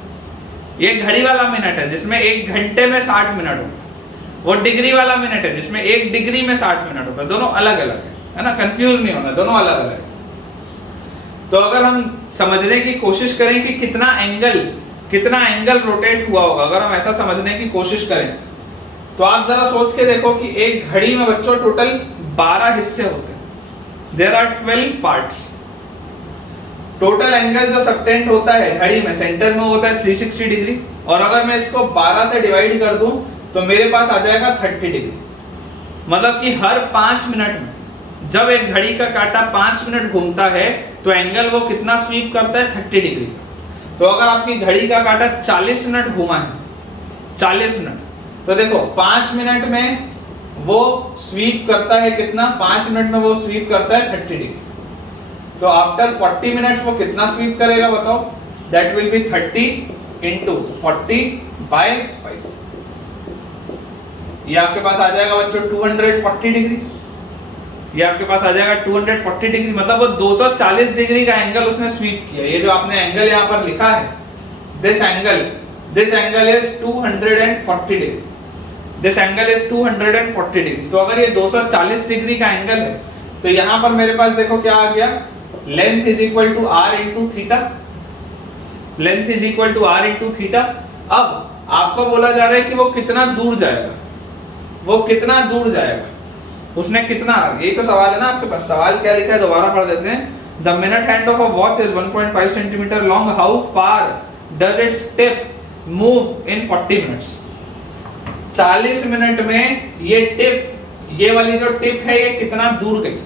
ये घड़ी वाला मिनट है जिसमें 1 घंटे में 60 मिनट होता है, वो डिग्री वाला मिनट है जिसमें 1 डिग्री में 60 मिनट होता है। दोनों अलग अलग है ना, कंफ्यूज नहीं होना, दोनों अलग अलग है। तो अगर हम समझने की कोशिश करें कि कितना एंगल रोटेट हुआ होगा, अगर हम ऐसा समझने की कोशिश करें, तो आप जरा सोच के देखो कि एक घड़ी में बच्चों टोटल 12 हिस्से होते हैं। There are 12 parts. Total angle जो सबटेंड होता है घड़ी में, सेंटर में होता है 360 डिग्री, और अगर मैं इसको 12 से डिवाइड कर दूं तो मेरे पास आ जाएगा 30 डिग्री। मतलब कि हर 5 मिनट में जब एक घड़ी का कांटा 5 मिनट घूमता है तो एंगल वो कितना स्वीप करता है? 30 डिग्री। तो अगर आपकी घड़ी का कांटा 40 मिनट घूमा है, 40 मिनट, तो देखो 5 मिनट में वो स्वीप करता है कितना? 5 मिनट में वो स्वीप करता है 30 डिग्री। तो आफ्टर 40 मिनट्स वो कितना स्वीप करेगा बताओ? That will be 30 into 40/5। ये आपके पास आ जाएगा बच्चों 240 डिग्री। ये आपके पास आ जाएगा 240 डिग्री। मतलब वो 240 डिग्री का एंगल उसने स्वीप किया। ये जो आपने एंगल यहाँ पर लिखा है, this angle is 240 degree. This angle is 240 degree. तो अगर ये 240 डिग्री का एंगल है तो यहाँ पर मेरे पास देखो क्या आ गया, length is equal to R into theta. Length is equal to R into theta. अब आपको बोला जा रहा है कि वो कितना दूर जाएगा, वो कितना दूर जाएगा, उसने कितना, यही तो सवाल है ना आपके पास। सवाल क्या लिखा है दोबारा पढ़ देते हैं। The minute hand of a watch is 1.5 centimetre long, how far does its tip move in 40 minutes. 40 minute में ये टिप, ये वाली जो टिप है ये कितना दूर गई।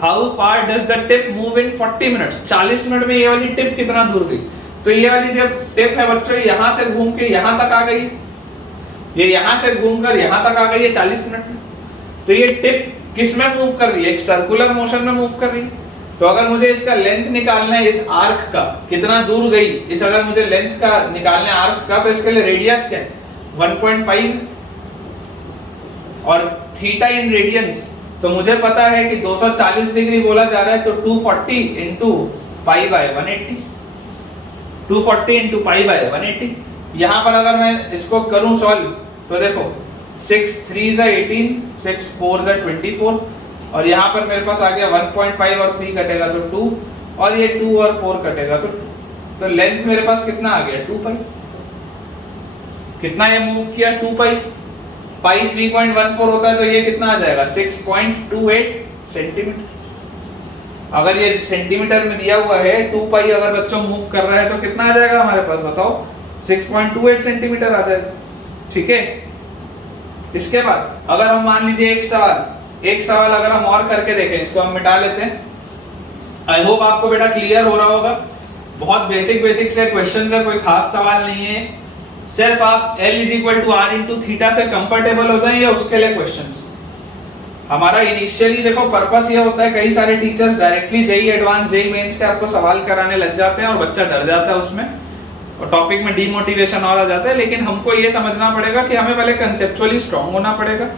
How far does the tip move in 40 minutes. 40 minute में ये वाली टिप कितना दूर गई। तो ये वाली जो टिप है बच्चों, यहां से घूम के यहां तक आ गई, ये यहां से घूमकर यहां तक आ गई है 40 मिनट में। तो ये टिप किस में मूव कर रही है? एक सर्कुलर मोशन में मूव कर रही है। तो अगर मुझे इसका लेंथ निकालना है, इस आर्क का कितना दूर गई, इस अगर मुझे लेंथ का निकालना है आर्क का, तो इसके लिए रेडियस क्या है? 1.5 और थीटा इन रेडियंस। तो मुझे पता है कि 240 डिग्री बोला जा रहा है, तो 240 into pi by 180, 240 into pi by 180। यहाँ पर अगर मैं इसको करूं सॉल्व, तो देखो 6 3 18, 6 4 24, और यहाँ पर मेरे पास आ गया 1.5 और 3 कटेगा तो 2, और ये 2 और 4 कटेगा तो 2। तो लेंथ मेरे पास कितना आ गया? 2 पाई। कितना ये मूव किया? 2 पाई। पाई 3.14 होता है, तो ये कितना आ जाएगा? 6.28 सेंटीमीटर। अगर ये सेंटीमीटर में दिया हुआ है, 2 पाई अगर बच्चों मूव कर रहा है तो कितना आ जाएगा हमारे पास बताओ? 6.28 सेंटीमीटर आ जाएगा। ठीक है। इसके बाद अगर हम मान लीजिए एक सवाल अगर हम और करके देखें, इसको हम मिटा लेते हैं। आई होप आपको बेटा क्लियर हो रहा होगा। बहुत बेसिक से क्वेश्चन है, कोई खास सवाल नहीं है। सिर्फ आप L is equal to R into theta से कंफर्टेबल हो जाए, ये उसके लिए क्वेश्चन। हमारा इनिशियली देखो पर्पस ये होता है, कई सारे teachers directly JEE advance JEE mains के आपको सवाल कराने लग जाते हैं और बच्चा डर जाता है उसमें और टॉपिक में डीमोटिवेशन और आ जाता है। लेकिन हमको ये समझना पड़ेगा कि हमें पहले कंसेप्चुअली स्ट्रांग होना पड़ेगा,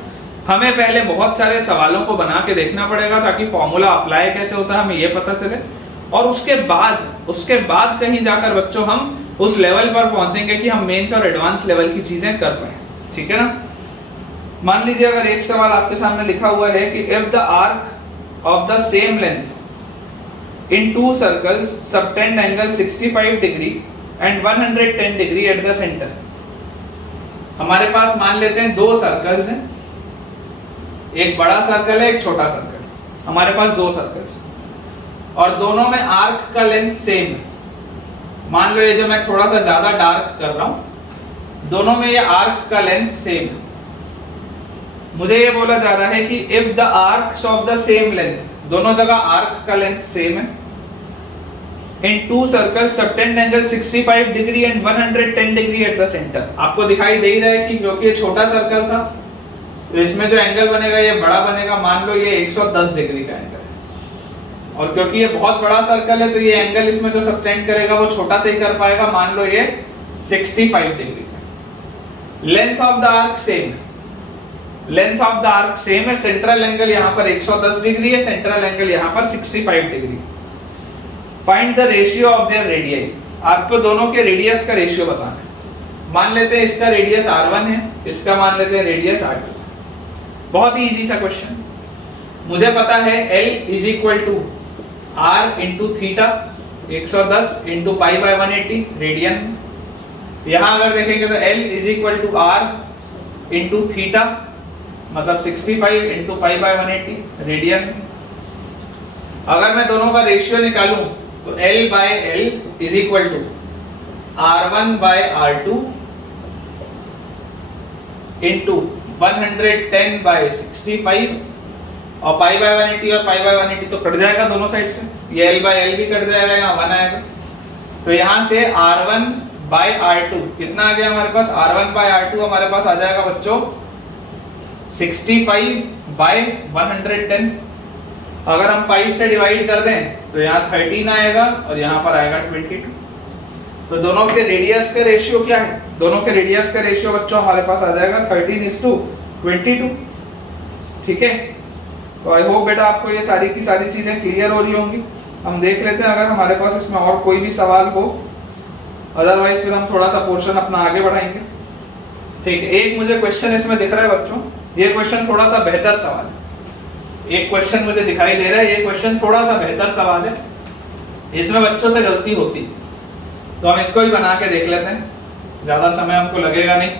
हमें पहले बहुत सारे सवालों को बना के देखना पड़ेगा ताकि फॉर्मूला अप्लाई कैसे होता है हमें ये पता चले, और उसके बाद कहीं जाकर बच्चों हम उस लेवल पर पहुंचेंगे कि हम मेंस और एडवांस लेवल की चीजें कर पाए। ठीक है ना। मान लीजिए अगर एक सवाल आपके सामने लिखा हुआ है कि if the arc of the same length in two circles subtend angle 65 degree and 110 degree at the centre. हमारे पास मान लेते हैं दो सर्कल्स हैं, एक बड़ा सर्कल है एक छोटा सर्कल, हमारे पास दो सर्कल्स और दोनों में आर्क का लेंथ सेम है। मान लो ये जो मैं थोड़ा सा ज्यादा डार्क कर रहा हूं, दोनों में ये आर्क का लेंथ सेम है। मुझे ये बोला जा रहा है कि if the arcs of the same length, दोनों जगह आर्क का लेंथ सेम है, in two circles subtend angle 65 degree and 110 degree at the centre. आपको दिखाई दे ही रहा है कि क्योंकि ये छोटा सर्कल था तो इसमें जो एंगल बनेगा ये बड़ा बनेगा, मान लो ये 110 डिग्री का एंगल है, और क्योंकि ये बहुत बड़ा सर्कल है तो ये एंगल इसमें जो सबटेंड करेगा वो छोटा से ही कर पाएगा, मान लो ये 65 डिग्री का। Length of the arc same है, length of the arc same है, सेंट्रल एंगल यहाँ पर 110 डिग्री है, सेंट्रल एंगल यहाँ पर 65 degree. Find the ratio of their radius. आपको दोनों के रेडियस का रेशियो बताना है। मान लेते हैं इसका रेडियस r1 है, इसका मान लेते हैं रेडियस r2। बहुत ही इजी सा क्वेश्चन। मुझे पता है L is equal to R into theta, 110 into pi by 180 radian. यहाँ अगर देखेंगे तो L is equal to R into theta मतलब 65 इंटू पाई बाय 180 रेडियन। अगर मैं दोनों का रेशियो निकालूं तो L by L is equal to R1 by R2 into 110 by 65 और पाई बाय 180 और पाई बाय 180 तो कट जाएगा दोनों साइड से, ये L बाय L भी कट जाएगा, यहाँ 1 आएगा। तो यहाँ से R1 बाय R2 कितना आ गया हमारे पास, R1 बाय R2 हमारे पास आ जाएगा बच्चों 65 बाय 110। अगर हम 5 से डिवाइड कर दें तो यहाँ 13 आएगा और यहाँ पर आएगा 22। तो दोनों के रेडियस का रेशियो क्या है, दोनों के रेडियस का रेशियो बच्चों हमारे पास आ जाएगा 13:22। ठीक है। तो आई होप बेटा आपको ये सारी की सारी चीजें क्लियर हो रही होंगी। हम देख लेते हैं अगर हमारे पास इसमें और कोई भी सवाल हो, अदरवाइज फिर हम थोड़ा सा पोर्शन अपना आगे बढ़ाएंगे। ठीक है। एक मुझे क्वेश्चन इसमें दिख रहा है बच्चों, ये क्वेश्चन थोड़ा सा बेहतर सवाल है। एक क्वेश्चन मुझे दिखाई दे रहा है, ये क्वेश्चन थोड़ा सा बेहतर सवाल है, इसमें बच्चों से गलती होती है, तो हम इसको ही बना के देख लेते हैं, ज्यादा समय हमको लगेगा नहीं।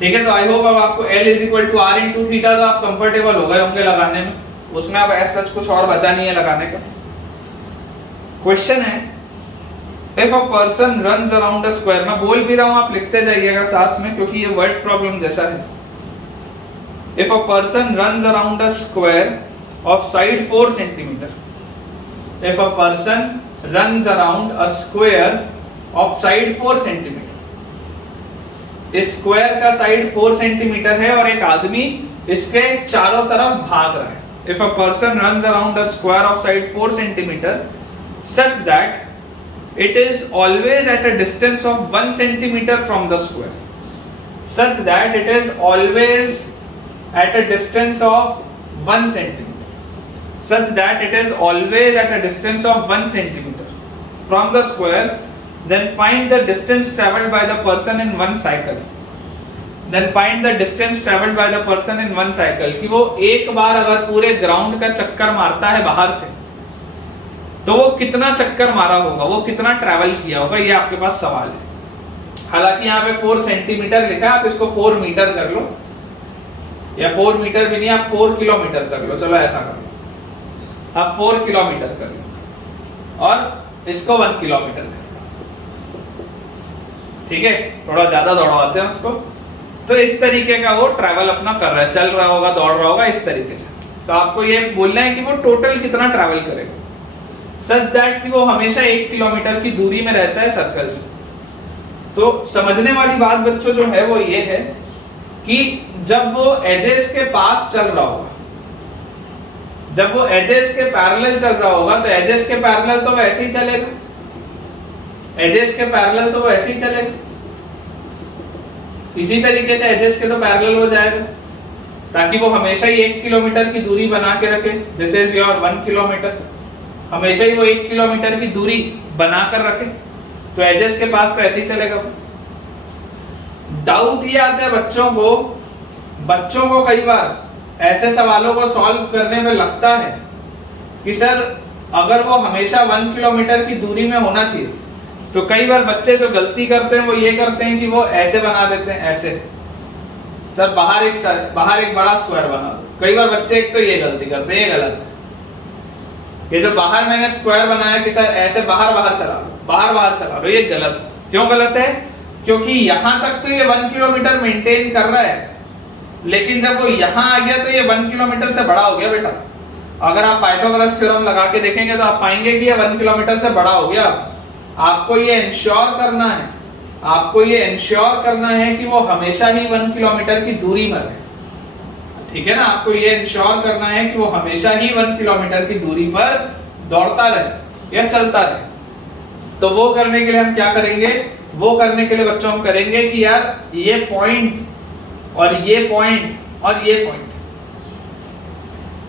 ठीक है। तो आई होप अब आपको L is equal to R into theta तो आप कंफर्टेबल हो गए होंगे लगाने में, उसमें अब ऐसा कुछ और बचा नहीं है लगाने का। क्वेश्चन है if a person runs around a square, मैं बोल भी रहा हूं आप लिखते जाइएगा साथ में क्योंकि ये वर्ड प्रॉब्लम जैसा है। If a person runs around a square of side 4 centimetre, if a person runs around a square of side 4 centimetre, इस स्क्वायर का साइड 4 सेंटीमीटर है और एक आदमी इसके चारों तरफ भाग रहा है। If a person runs around a square of side 4 centimetre such that it is always at a distance of 1 centimeter from the square, such that it is always at a distance of 1 centimeter, such that it is always at a distance of 1 centimeter from the square, then find the distance traveled by the person in one cycle, then find the distance traveled by the person in one cycle। कि वो एक बार अगर पूरे ground का चक्कर मारता है बाहर से तो वो कितना चक्कर मारा होगा, वो कितना ट्रैवल किया होगा, ये आपके पास सवाल है। हालांकि यहाँ पे 4 सेंटीमीटर लिखा है, आप इसको 4 मीटर कर लो, या 4 मीटर भी नहीं, आप 4 किलोमीटर कर लो। चलो ऐसा कर लो, आप 4 किलोमीटर कर लो और इसको 1 किलोमीटर कर लो। ठीक है। थोड़ा ज्यादा दौड़वाते हैं उसको, तो इस तरीके का वो ट्रैवल अपना कर रहा है, चल रहा होगा, दौड़ रहा होगा, इस तरीके से। तो आपको ये बोलना है कि वो टोटल कितना ट्रैवल करेगा, सच दैट कि वो हमेशा 1 किलोमीटर की दूरी में रहता है सर्कल से। तो समझने वाली बात बच्चों जो है वो ये है कि जब वो एजेस के पास चल रहा होगा, जब वो एजेस के पैरेलल चल रहा होगा तो एजेस के पैरेलल तो वो ऐसे ही चलेगा, एजेस के पैरेलल तो वो ऐसे ही चलेगा, इसी तरीके से एजेस के तो पैरेलल हो जाएगा, ताकि वो हमेशा ही 1 किलोमीटर की दूरी बना के रखे। दिस इज योर 1 किलोमीटर, हमेशा ही वो 1 किलोमीटर की दूरी बना कर रखे, तो एजेस के पास तो ऐसे ही चलेगा। डाउट ये आता है बच्चों को कई बार ऐसे सवालों को सॉल्व करने में लगता है कि सर अगर वो हमेशा 1 किलोमीटर की दूरी में होना चाहिए, तो कई बार बच्चे जो गलती करते हैं वो ये करते हैं कि वो ऐसे बना देते हैं, ऐसे सर बाहर एक बड़ा स्क्वायर बना दो। कई बार बच्चे एक तो ये गलती करते हैं, ये गलत है। ये जो बाहर मैंने स्क्वायर बनाया कि सर ऐसे बाहर चला लो, ये गलत है। क्यों गलत है? क्योंकि यहां तक तो ये 1 किलोमीटर मेंटेन कर रहा है, लेकिन जब वो यहां आ गया तो ये 1 किलोमीटर से बड़ा हो गया बेटा। अगर आप पाइथागोरस थ्योरम लगा के देखेंगे तो आप पाएंगे कि ये 1 किलोमीटर से बड़ा हो गया। आपको ये इंश्योर करना है कि वो हमेशा ही 1 किलोमीटर की दूरी में रहे, ठीक है ना। आपको ये इंश्योर करना है कि वो हमेशा ही 1 किलोमीटर की दूरी पर दौड़ता रहे या चलता रहे। तो वो करने के लिए हम क्या करेंगे? वो करने के लिए बच्चों हम करेंगे कि यार ये पॉइंट और ये पॉइंट और ये पॉइंट,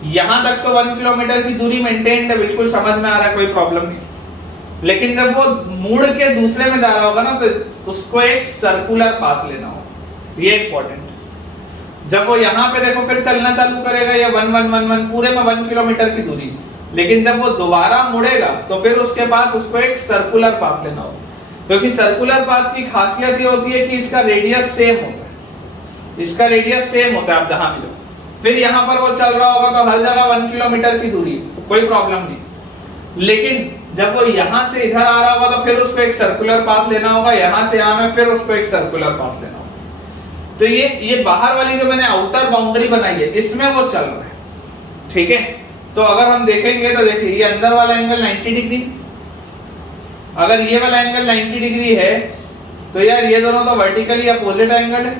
यहां तक तो 1 किलोमीटर की दूरी मेंटेन्ड है, बिल्कुल समझ में आ रहा है, कोई प्रॉब्लम नहीं। लेकिन जब वो मुड़ के दूसरे में जा रहा होगा ना, तो उसको एक सर्कुलर पाथ लेना होगा, ये इंपॉर्टेंट। जब वो यहाँ पे देखो फिर चलना चालू करेगा, ये 1 पूरे में 1 किलोमीटर की दूरी, लेकिन जब वो दोबारा मुड़ेगा तो फिर उसके पास उसको एक सर्कुलर पाथ लेना होगा, क्योंकि सर्कुलर पाथ की खासियत ये होती है कि इसका रेडियस सेम होता है, आप जहां भी जाओ। फिर यहाँ पर वो चल रहा होगा तो हर जगह 1 किलोमीटर की दूरी, कोई प्रॉब्लम नहीं। लेकिन जब वो यहां से इधर आ रहा होगा तो फिर उसको एक सर्कुलर पाथ लेना होगा, यहां से यहां में फिर उसको एक सर्कुलर पाथ लेना होगा। तो ये बाहर वाली जो मैंने आउटर बाउंड्री बनाई है, इसमें वो चल रहा है, ठीक है। तो अगर हम देखेंगे तो देखिए ये अंदर वाला एंगल 90 डिग्री, अगर ये वाला एंगल 90 डिग्री है तो यार ये दोनों तो वर्टिकली अपोजिट एंगल है,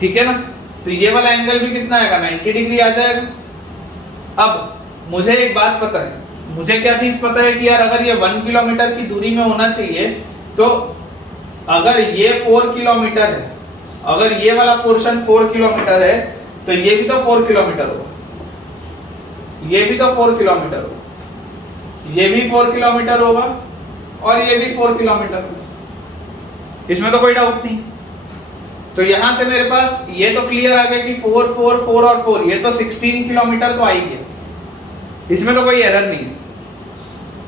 ठीक है ना। तो ये वाला एंगल भी कितना आएगा? 90 डिग्री आ जाएगा। अब मुझे एक बात पता है, मुझे क्या चीज पता है कि यार अगर ये 1 किलोमीटर की दूरी में होना चाहिए, तो अगर ये 4 किलोमीटर है, अगर ये वाला पोर्शन 4 किलोमीटर है, तो ये भी तो 4 किलोमीटर होगा, ये भी तो 4 किलोमीटर होगा, ये भी 4 किलोमीटर होगा और ये भी 4 किलोमीटर होगा, इसमें तो कोई डाउट नहीं। तो यहां से मेरे पास ये तो क्लियर आ गया कि 4 4 4 और 4, ये तो 16 किलोमीटर तो आ ही गया, इसमें तो कोई एरर नहीं।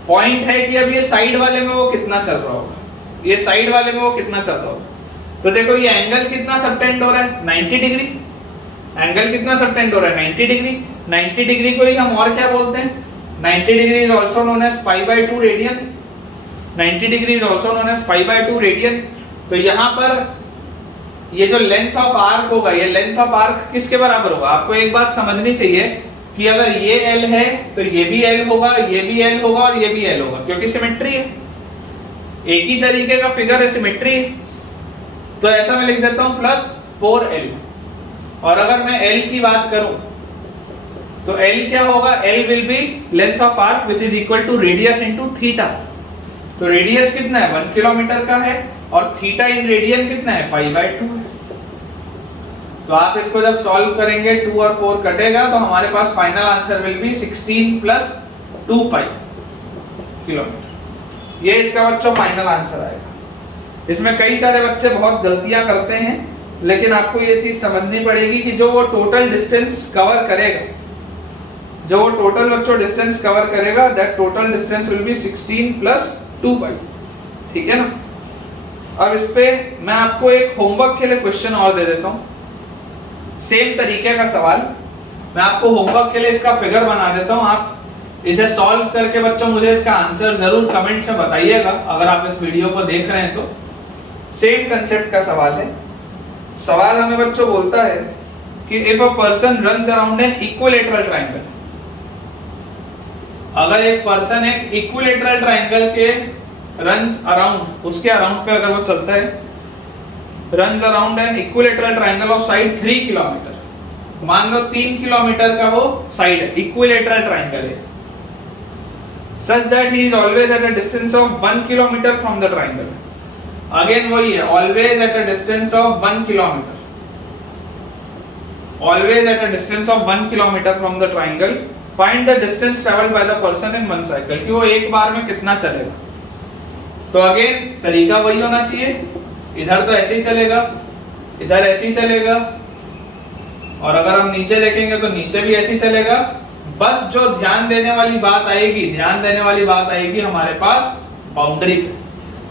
पॉइंट है कि अब ये साइड वाले में वो कितना चल रहा होगा, ये साइड वाले में वो कितना चल रहा होगा। तो देखो ये एंगल कितना सबटेंड हो रहा है? 90 डिग्री। एंगल कितना सबटेंड हो रहा है? 90 डिग्री। 90 डिग्री को ही हम और क्या बोलते हैं? 90 degree is also known as π/2 radian. 90 degree is also known as π/2 radian. तो यहाँ पर ये जो लेंथ ऑफ आर्क होगा, ये लेंथ ऑफ आर्क किसके बराबर होगा? आपको एक बात समझनी चाहिए कि अगर ये L है तो ये भी L होगा, ये भी L होगा और ये भी L होगा, क्योंकि सिमेट्री है, एक ही तरीके का फिगर है, सिमेट्री है। तो ऐसा मैं लिख देता हूं प्लस 4L। और अगर मैं L की बात करूं तो L क्या होगा? L will be length of arc which is equal to radius into theta. तो रेडियस कितना है? 1 किलोमीटर का है और थीटा इन रेडियन कितना है? π/2 है। तो आप इसको जब सॉल्व करेंगे 2 और 4 कटेगा तो हमारे पास final answer will be 16 plus 2 pi kilometre. ये इसका बच्चों फाइनल आंसर आएगा। इसमें कई सारे बच्चे बहुत गलतियां करते हैं, लेकिन आपको ये चीज समझनी पड़ेगी कि जो वो टोटल डिस्टेंस कवर करेगा, जो वो टोटल बच्चों डिस्टेंस कवर करेगा, that total distance will be 16 plus 2 पाई, ठीक है ना। अब इस पे मैं आपको एक होमवर्क के लिए क्वेश्चन और दे देता हूं, सेम तरीके का सवाल। मैं आपको होमवर्क के लिए इसका फिगर बना देता हूं, आप इसे सॉल्व करके बच्चों मुझे इसका आंसर जरूर कमेंट में बताइएगा अगर आप इस वीडियो को देख रहे हैं तो। सेम कंसेप्ट का सवाल है। सवाल हमें बच्चों बोलता है कि if a person runs around an equilateral triangle, अगर एक पर्सन एक इक्विलेटरल ट्रायंगल के रन्स अराउंड, उसके अराउंड पे अगर वो चलता है, runs around an equilateral triangle of side 3 kilometre, मान लो 3 किलोमीटर का वो साइड है, इक्विलेटरल ट्राइंगल है, such that he is always at a distance of 1 kilometer from the triangle. Again वही है, always at a distance of 1 kilometer. Always at a distance of 1 kilometer from the triangle. Find the distance traveled by the person in one cycle. कि वो एक बार में कितना चलेगा. तो again तरीका वही होना चाहिए, इधर तो ऐसे ही चलेगा, इधर ऐसे ही चलेगा, और अगर हम नीचे देखेंगे तो नीचे भी ऐसे ही चलेगा। बस जो ध्यान देने वाली बात आएगी हमारे पास बाउंड्री पे,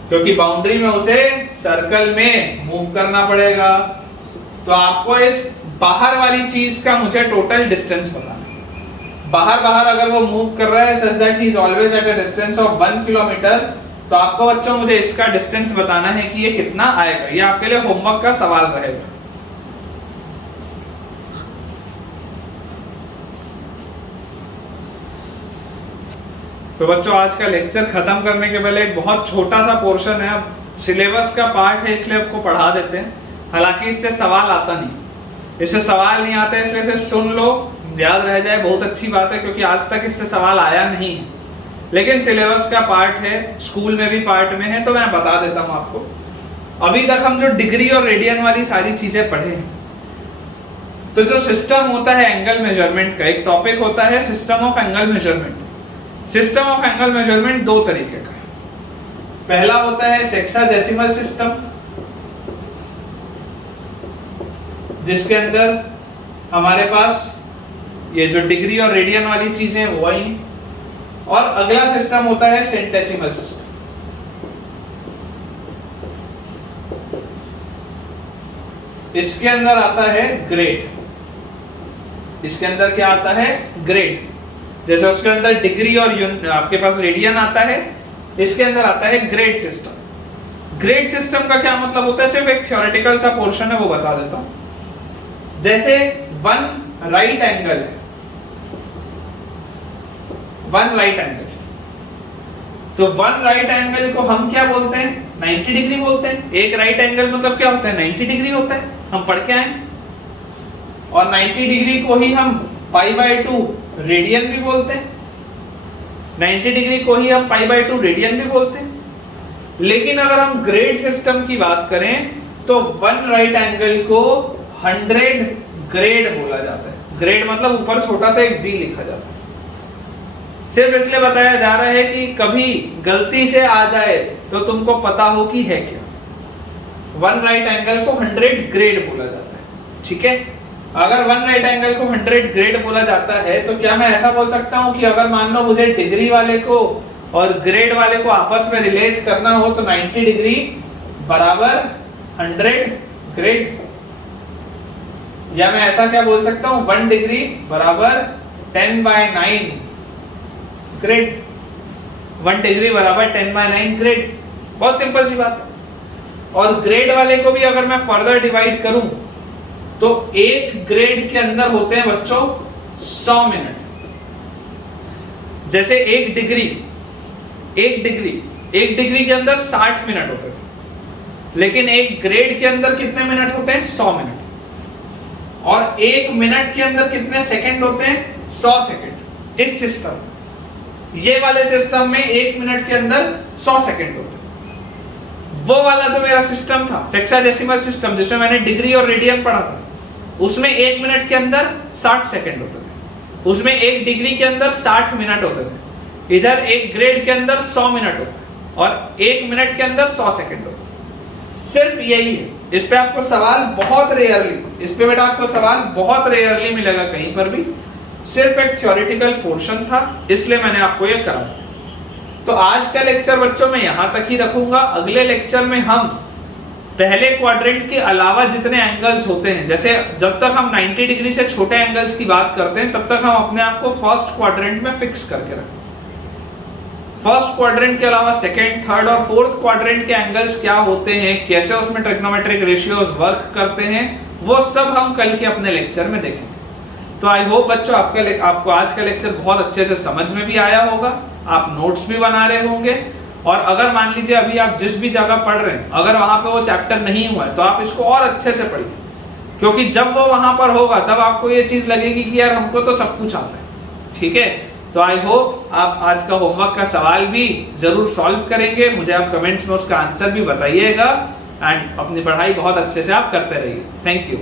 क्योंकि बाउंड्री में उसे सर्कल में मूव करना पड़ेगा। तो आपको इस बाहर वाली चीज का मुझे टोटल डिस्टेंस बताना है। बाहर अगर वो मूव कर रहा है such that he is always at a distance of 1 kilometre, तो आपको बच्चों मुझे इसका डिस्टेंस बताना है कि ये कितना आएगा। ये आपके लिए होमवर्क का सवाल रहेगा। तो बच्चों आज का लेक्चर खत्म करने के पहले एक बहुत छोटा सा पोर्शन है, अब सिलेबस का पार्ट है इसलिए आपको पढ़ा देते हैं। हालांकि इससे सवाल आता नहीं, इससे सवाल नहीं आता इसलिए इसे सुन लो, याद रह जाए, बहुत अच्छी बात है, क्योंकि आज तक इससे सवाल आया नहीं है। लेकिन सिलेबस का पार्ट है, स्कूल में भी पार्ट में है, तो मैं बता देता हूँ आपको। अभी तक हम जो डिग्री और रेडियन वाली सारी चीजें पढ़े हैं, तो जो सिस्टम होता है एंगल मेजरमेंट का, एक टॉपिक होता है system of angle measurement. System of angle measurement दो तरीके का है। पहला होता है सेक्साडेसिमल सिस्टम, जिसके अंदर हमारे पास ये जो डिग्री और रेडियन वाली चीजें वो आई, और अगला सिस्टम होता है सेंटेसिमल सिस्टम। इसके अंदर आता है ग्रेड, इसके अंदर क्या आता है, ग्रेड। जैसे उसके अंदर डिग्री और आपके पास रेडियन आता है, इसके अंदर आता है ग्रेड सिस्टम। ग्रेड सिस्टम का क्या मतलब होता है, सिर्फ एक थ्योरेटिकल सा पोर्शन है, वो बता देता हूं। जैसे वन राइट एंगल है, वन राइट एंगल, तो वन राइट एंगल को हम क्या बोलते हैं, 90 डिग्री बोलते हैं। एक राइट एंगल मतलब क्या होता है, 90 डिग्री होता है, हम पढ़ के आए। और 90 डिग्री को ही हम π/2 रेडियन भी बोलते हैं, 90 डिग्री को ही हम π/2 रेडियन भी बोलते हैं। लेकिन अगर हम ग्रेड सिस्टम की बात करें तो वन राइट एंगल को 100 ग्रेड बोला जाता है। ग्रेड मतलब ऊपर छोटा सा एक जी लिखा जाता है। सिर्फ इसलिए बताया जा रहा है कि कभी गलती से आ जाए तो तुमको पता हो कि है क्या। वन राइट एंगल को 100 ग्रेड बोला जाता है, ठीक है। अगर वन राइट एंगल को 100 ग्रेड बोला जाता है तो क्या मैं ऐसा बोल सकता हूं कि अगर मान लो मुझे डिग्री वाले को और ग्रेड वाले को आपस में रिलेट करना हो तो 90 डिग्री बराबर 100 ग्रेड, या मैं ऐसा क्या बोल सकता हूं, 1 डिग्री बराबर 10/9 ग्रेड, 1 डिग्री बराबर 10/9 ग्रेड। बहुत सिंपल सी बात है। और ग्रेड वाले को भी अगर मैं फर्दर डिवाइड करूं तो एक ग्रेड के अंदर होते हैं बच्चों 100 मिनट। जैसे एक डिग्री के अंदर 60 मिनट होते थे, लेकिन एक ग्रेड के अंदर कितने मिनट होते हैं, 100 मिनट। और एक मिनट के अंदर कितने सेकंड होते हैं, 100 सेकंड। इस सिस्टम, ये वाले सिस्टम में एक मिनट के अंदर 100 सेकंड होते हैं। वो वाला जो मेरा सिस्टम था सेक्साडेसिमल सिस्टम, जिसमें मैंने डिग्री और रेडियन पढ़ा था, उसमें एक मिनट के अंदर 60 सेकंड होते थे। उसमें एक डिग्री के अंदर 60 मिनट होते थे। इधर एक ग्रेड के अंदर 100 मिनट होते हैं और एक मिनट के अंदर 100 सेकंड होते हैं। सिर्फ यही है। इस पे आपको सवाल बहुत रेयरली, इस पे बेटा आपको सवाल बहुत रेयरली मिलेगा कहीं पर भी। सिर्फ एक थ्योरेटिकल पोर्शन था, इसलिए मैंने आपको ये करा। तो आज का लेक्चर बच्चों मैं यहां तक ही रखूंगा। अगले लेक्चर में हम पहले क्वाड्रेंट के अलावा जितने एंगल्स होते हैं, जैसे जब तक हम 90 डिग्री से छोटे एंगल्स की बात करते हैं तब तक हम अपने आप को फर्स्ट क्वाड्रेंट में फिक्स करके रखें। फर्स्ट क्वाड्रेंट के अलावा सेकंड, थर्ड और फोर्थ क्वाड्रेंट के एंगल्स क्या होते हैं, कैसे उसमें ट्रिग्नोमेट्रिक रेशियोज वर्क करते हैं, वो सब हम कल के अपने लेक्चर में देखेंगे। तो आई होप बच्चों आपको आज का लेक्चर बहुत अच्छे से समझ में भी आया होगा, आप नोट्स भी बना रहे होंगे। और अगर मान लीजिए अभी आप जिस भी जगह पढ़ रहे हैं, अगर वहां पे वो चैप्टर नहीं हुआ है तो आप इसको और अच्छे से पढ़िए। क्योंकि जब वो वहां पर होगा तब आपको ये चीज लगेगी कि यार हमको तो सब कुछ आता है। ठीक है, तो आई होप आप आज का होमवर्क का सवाल भी जरूर सॉल्व करेंगे, मुझे आप कमेंट्स में उसका आंसर भी बताइएगा, एंड अपनी पढ़ाई बहुत अच्छे से आप करते रहिए। Thank you.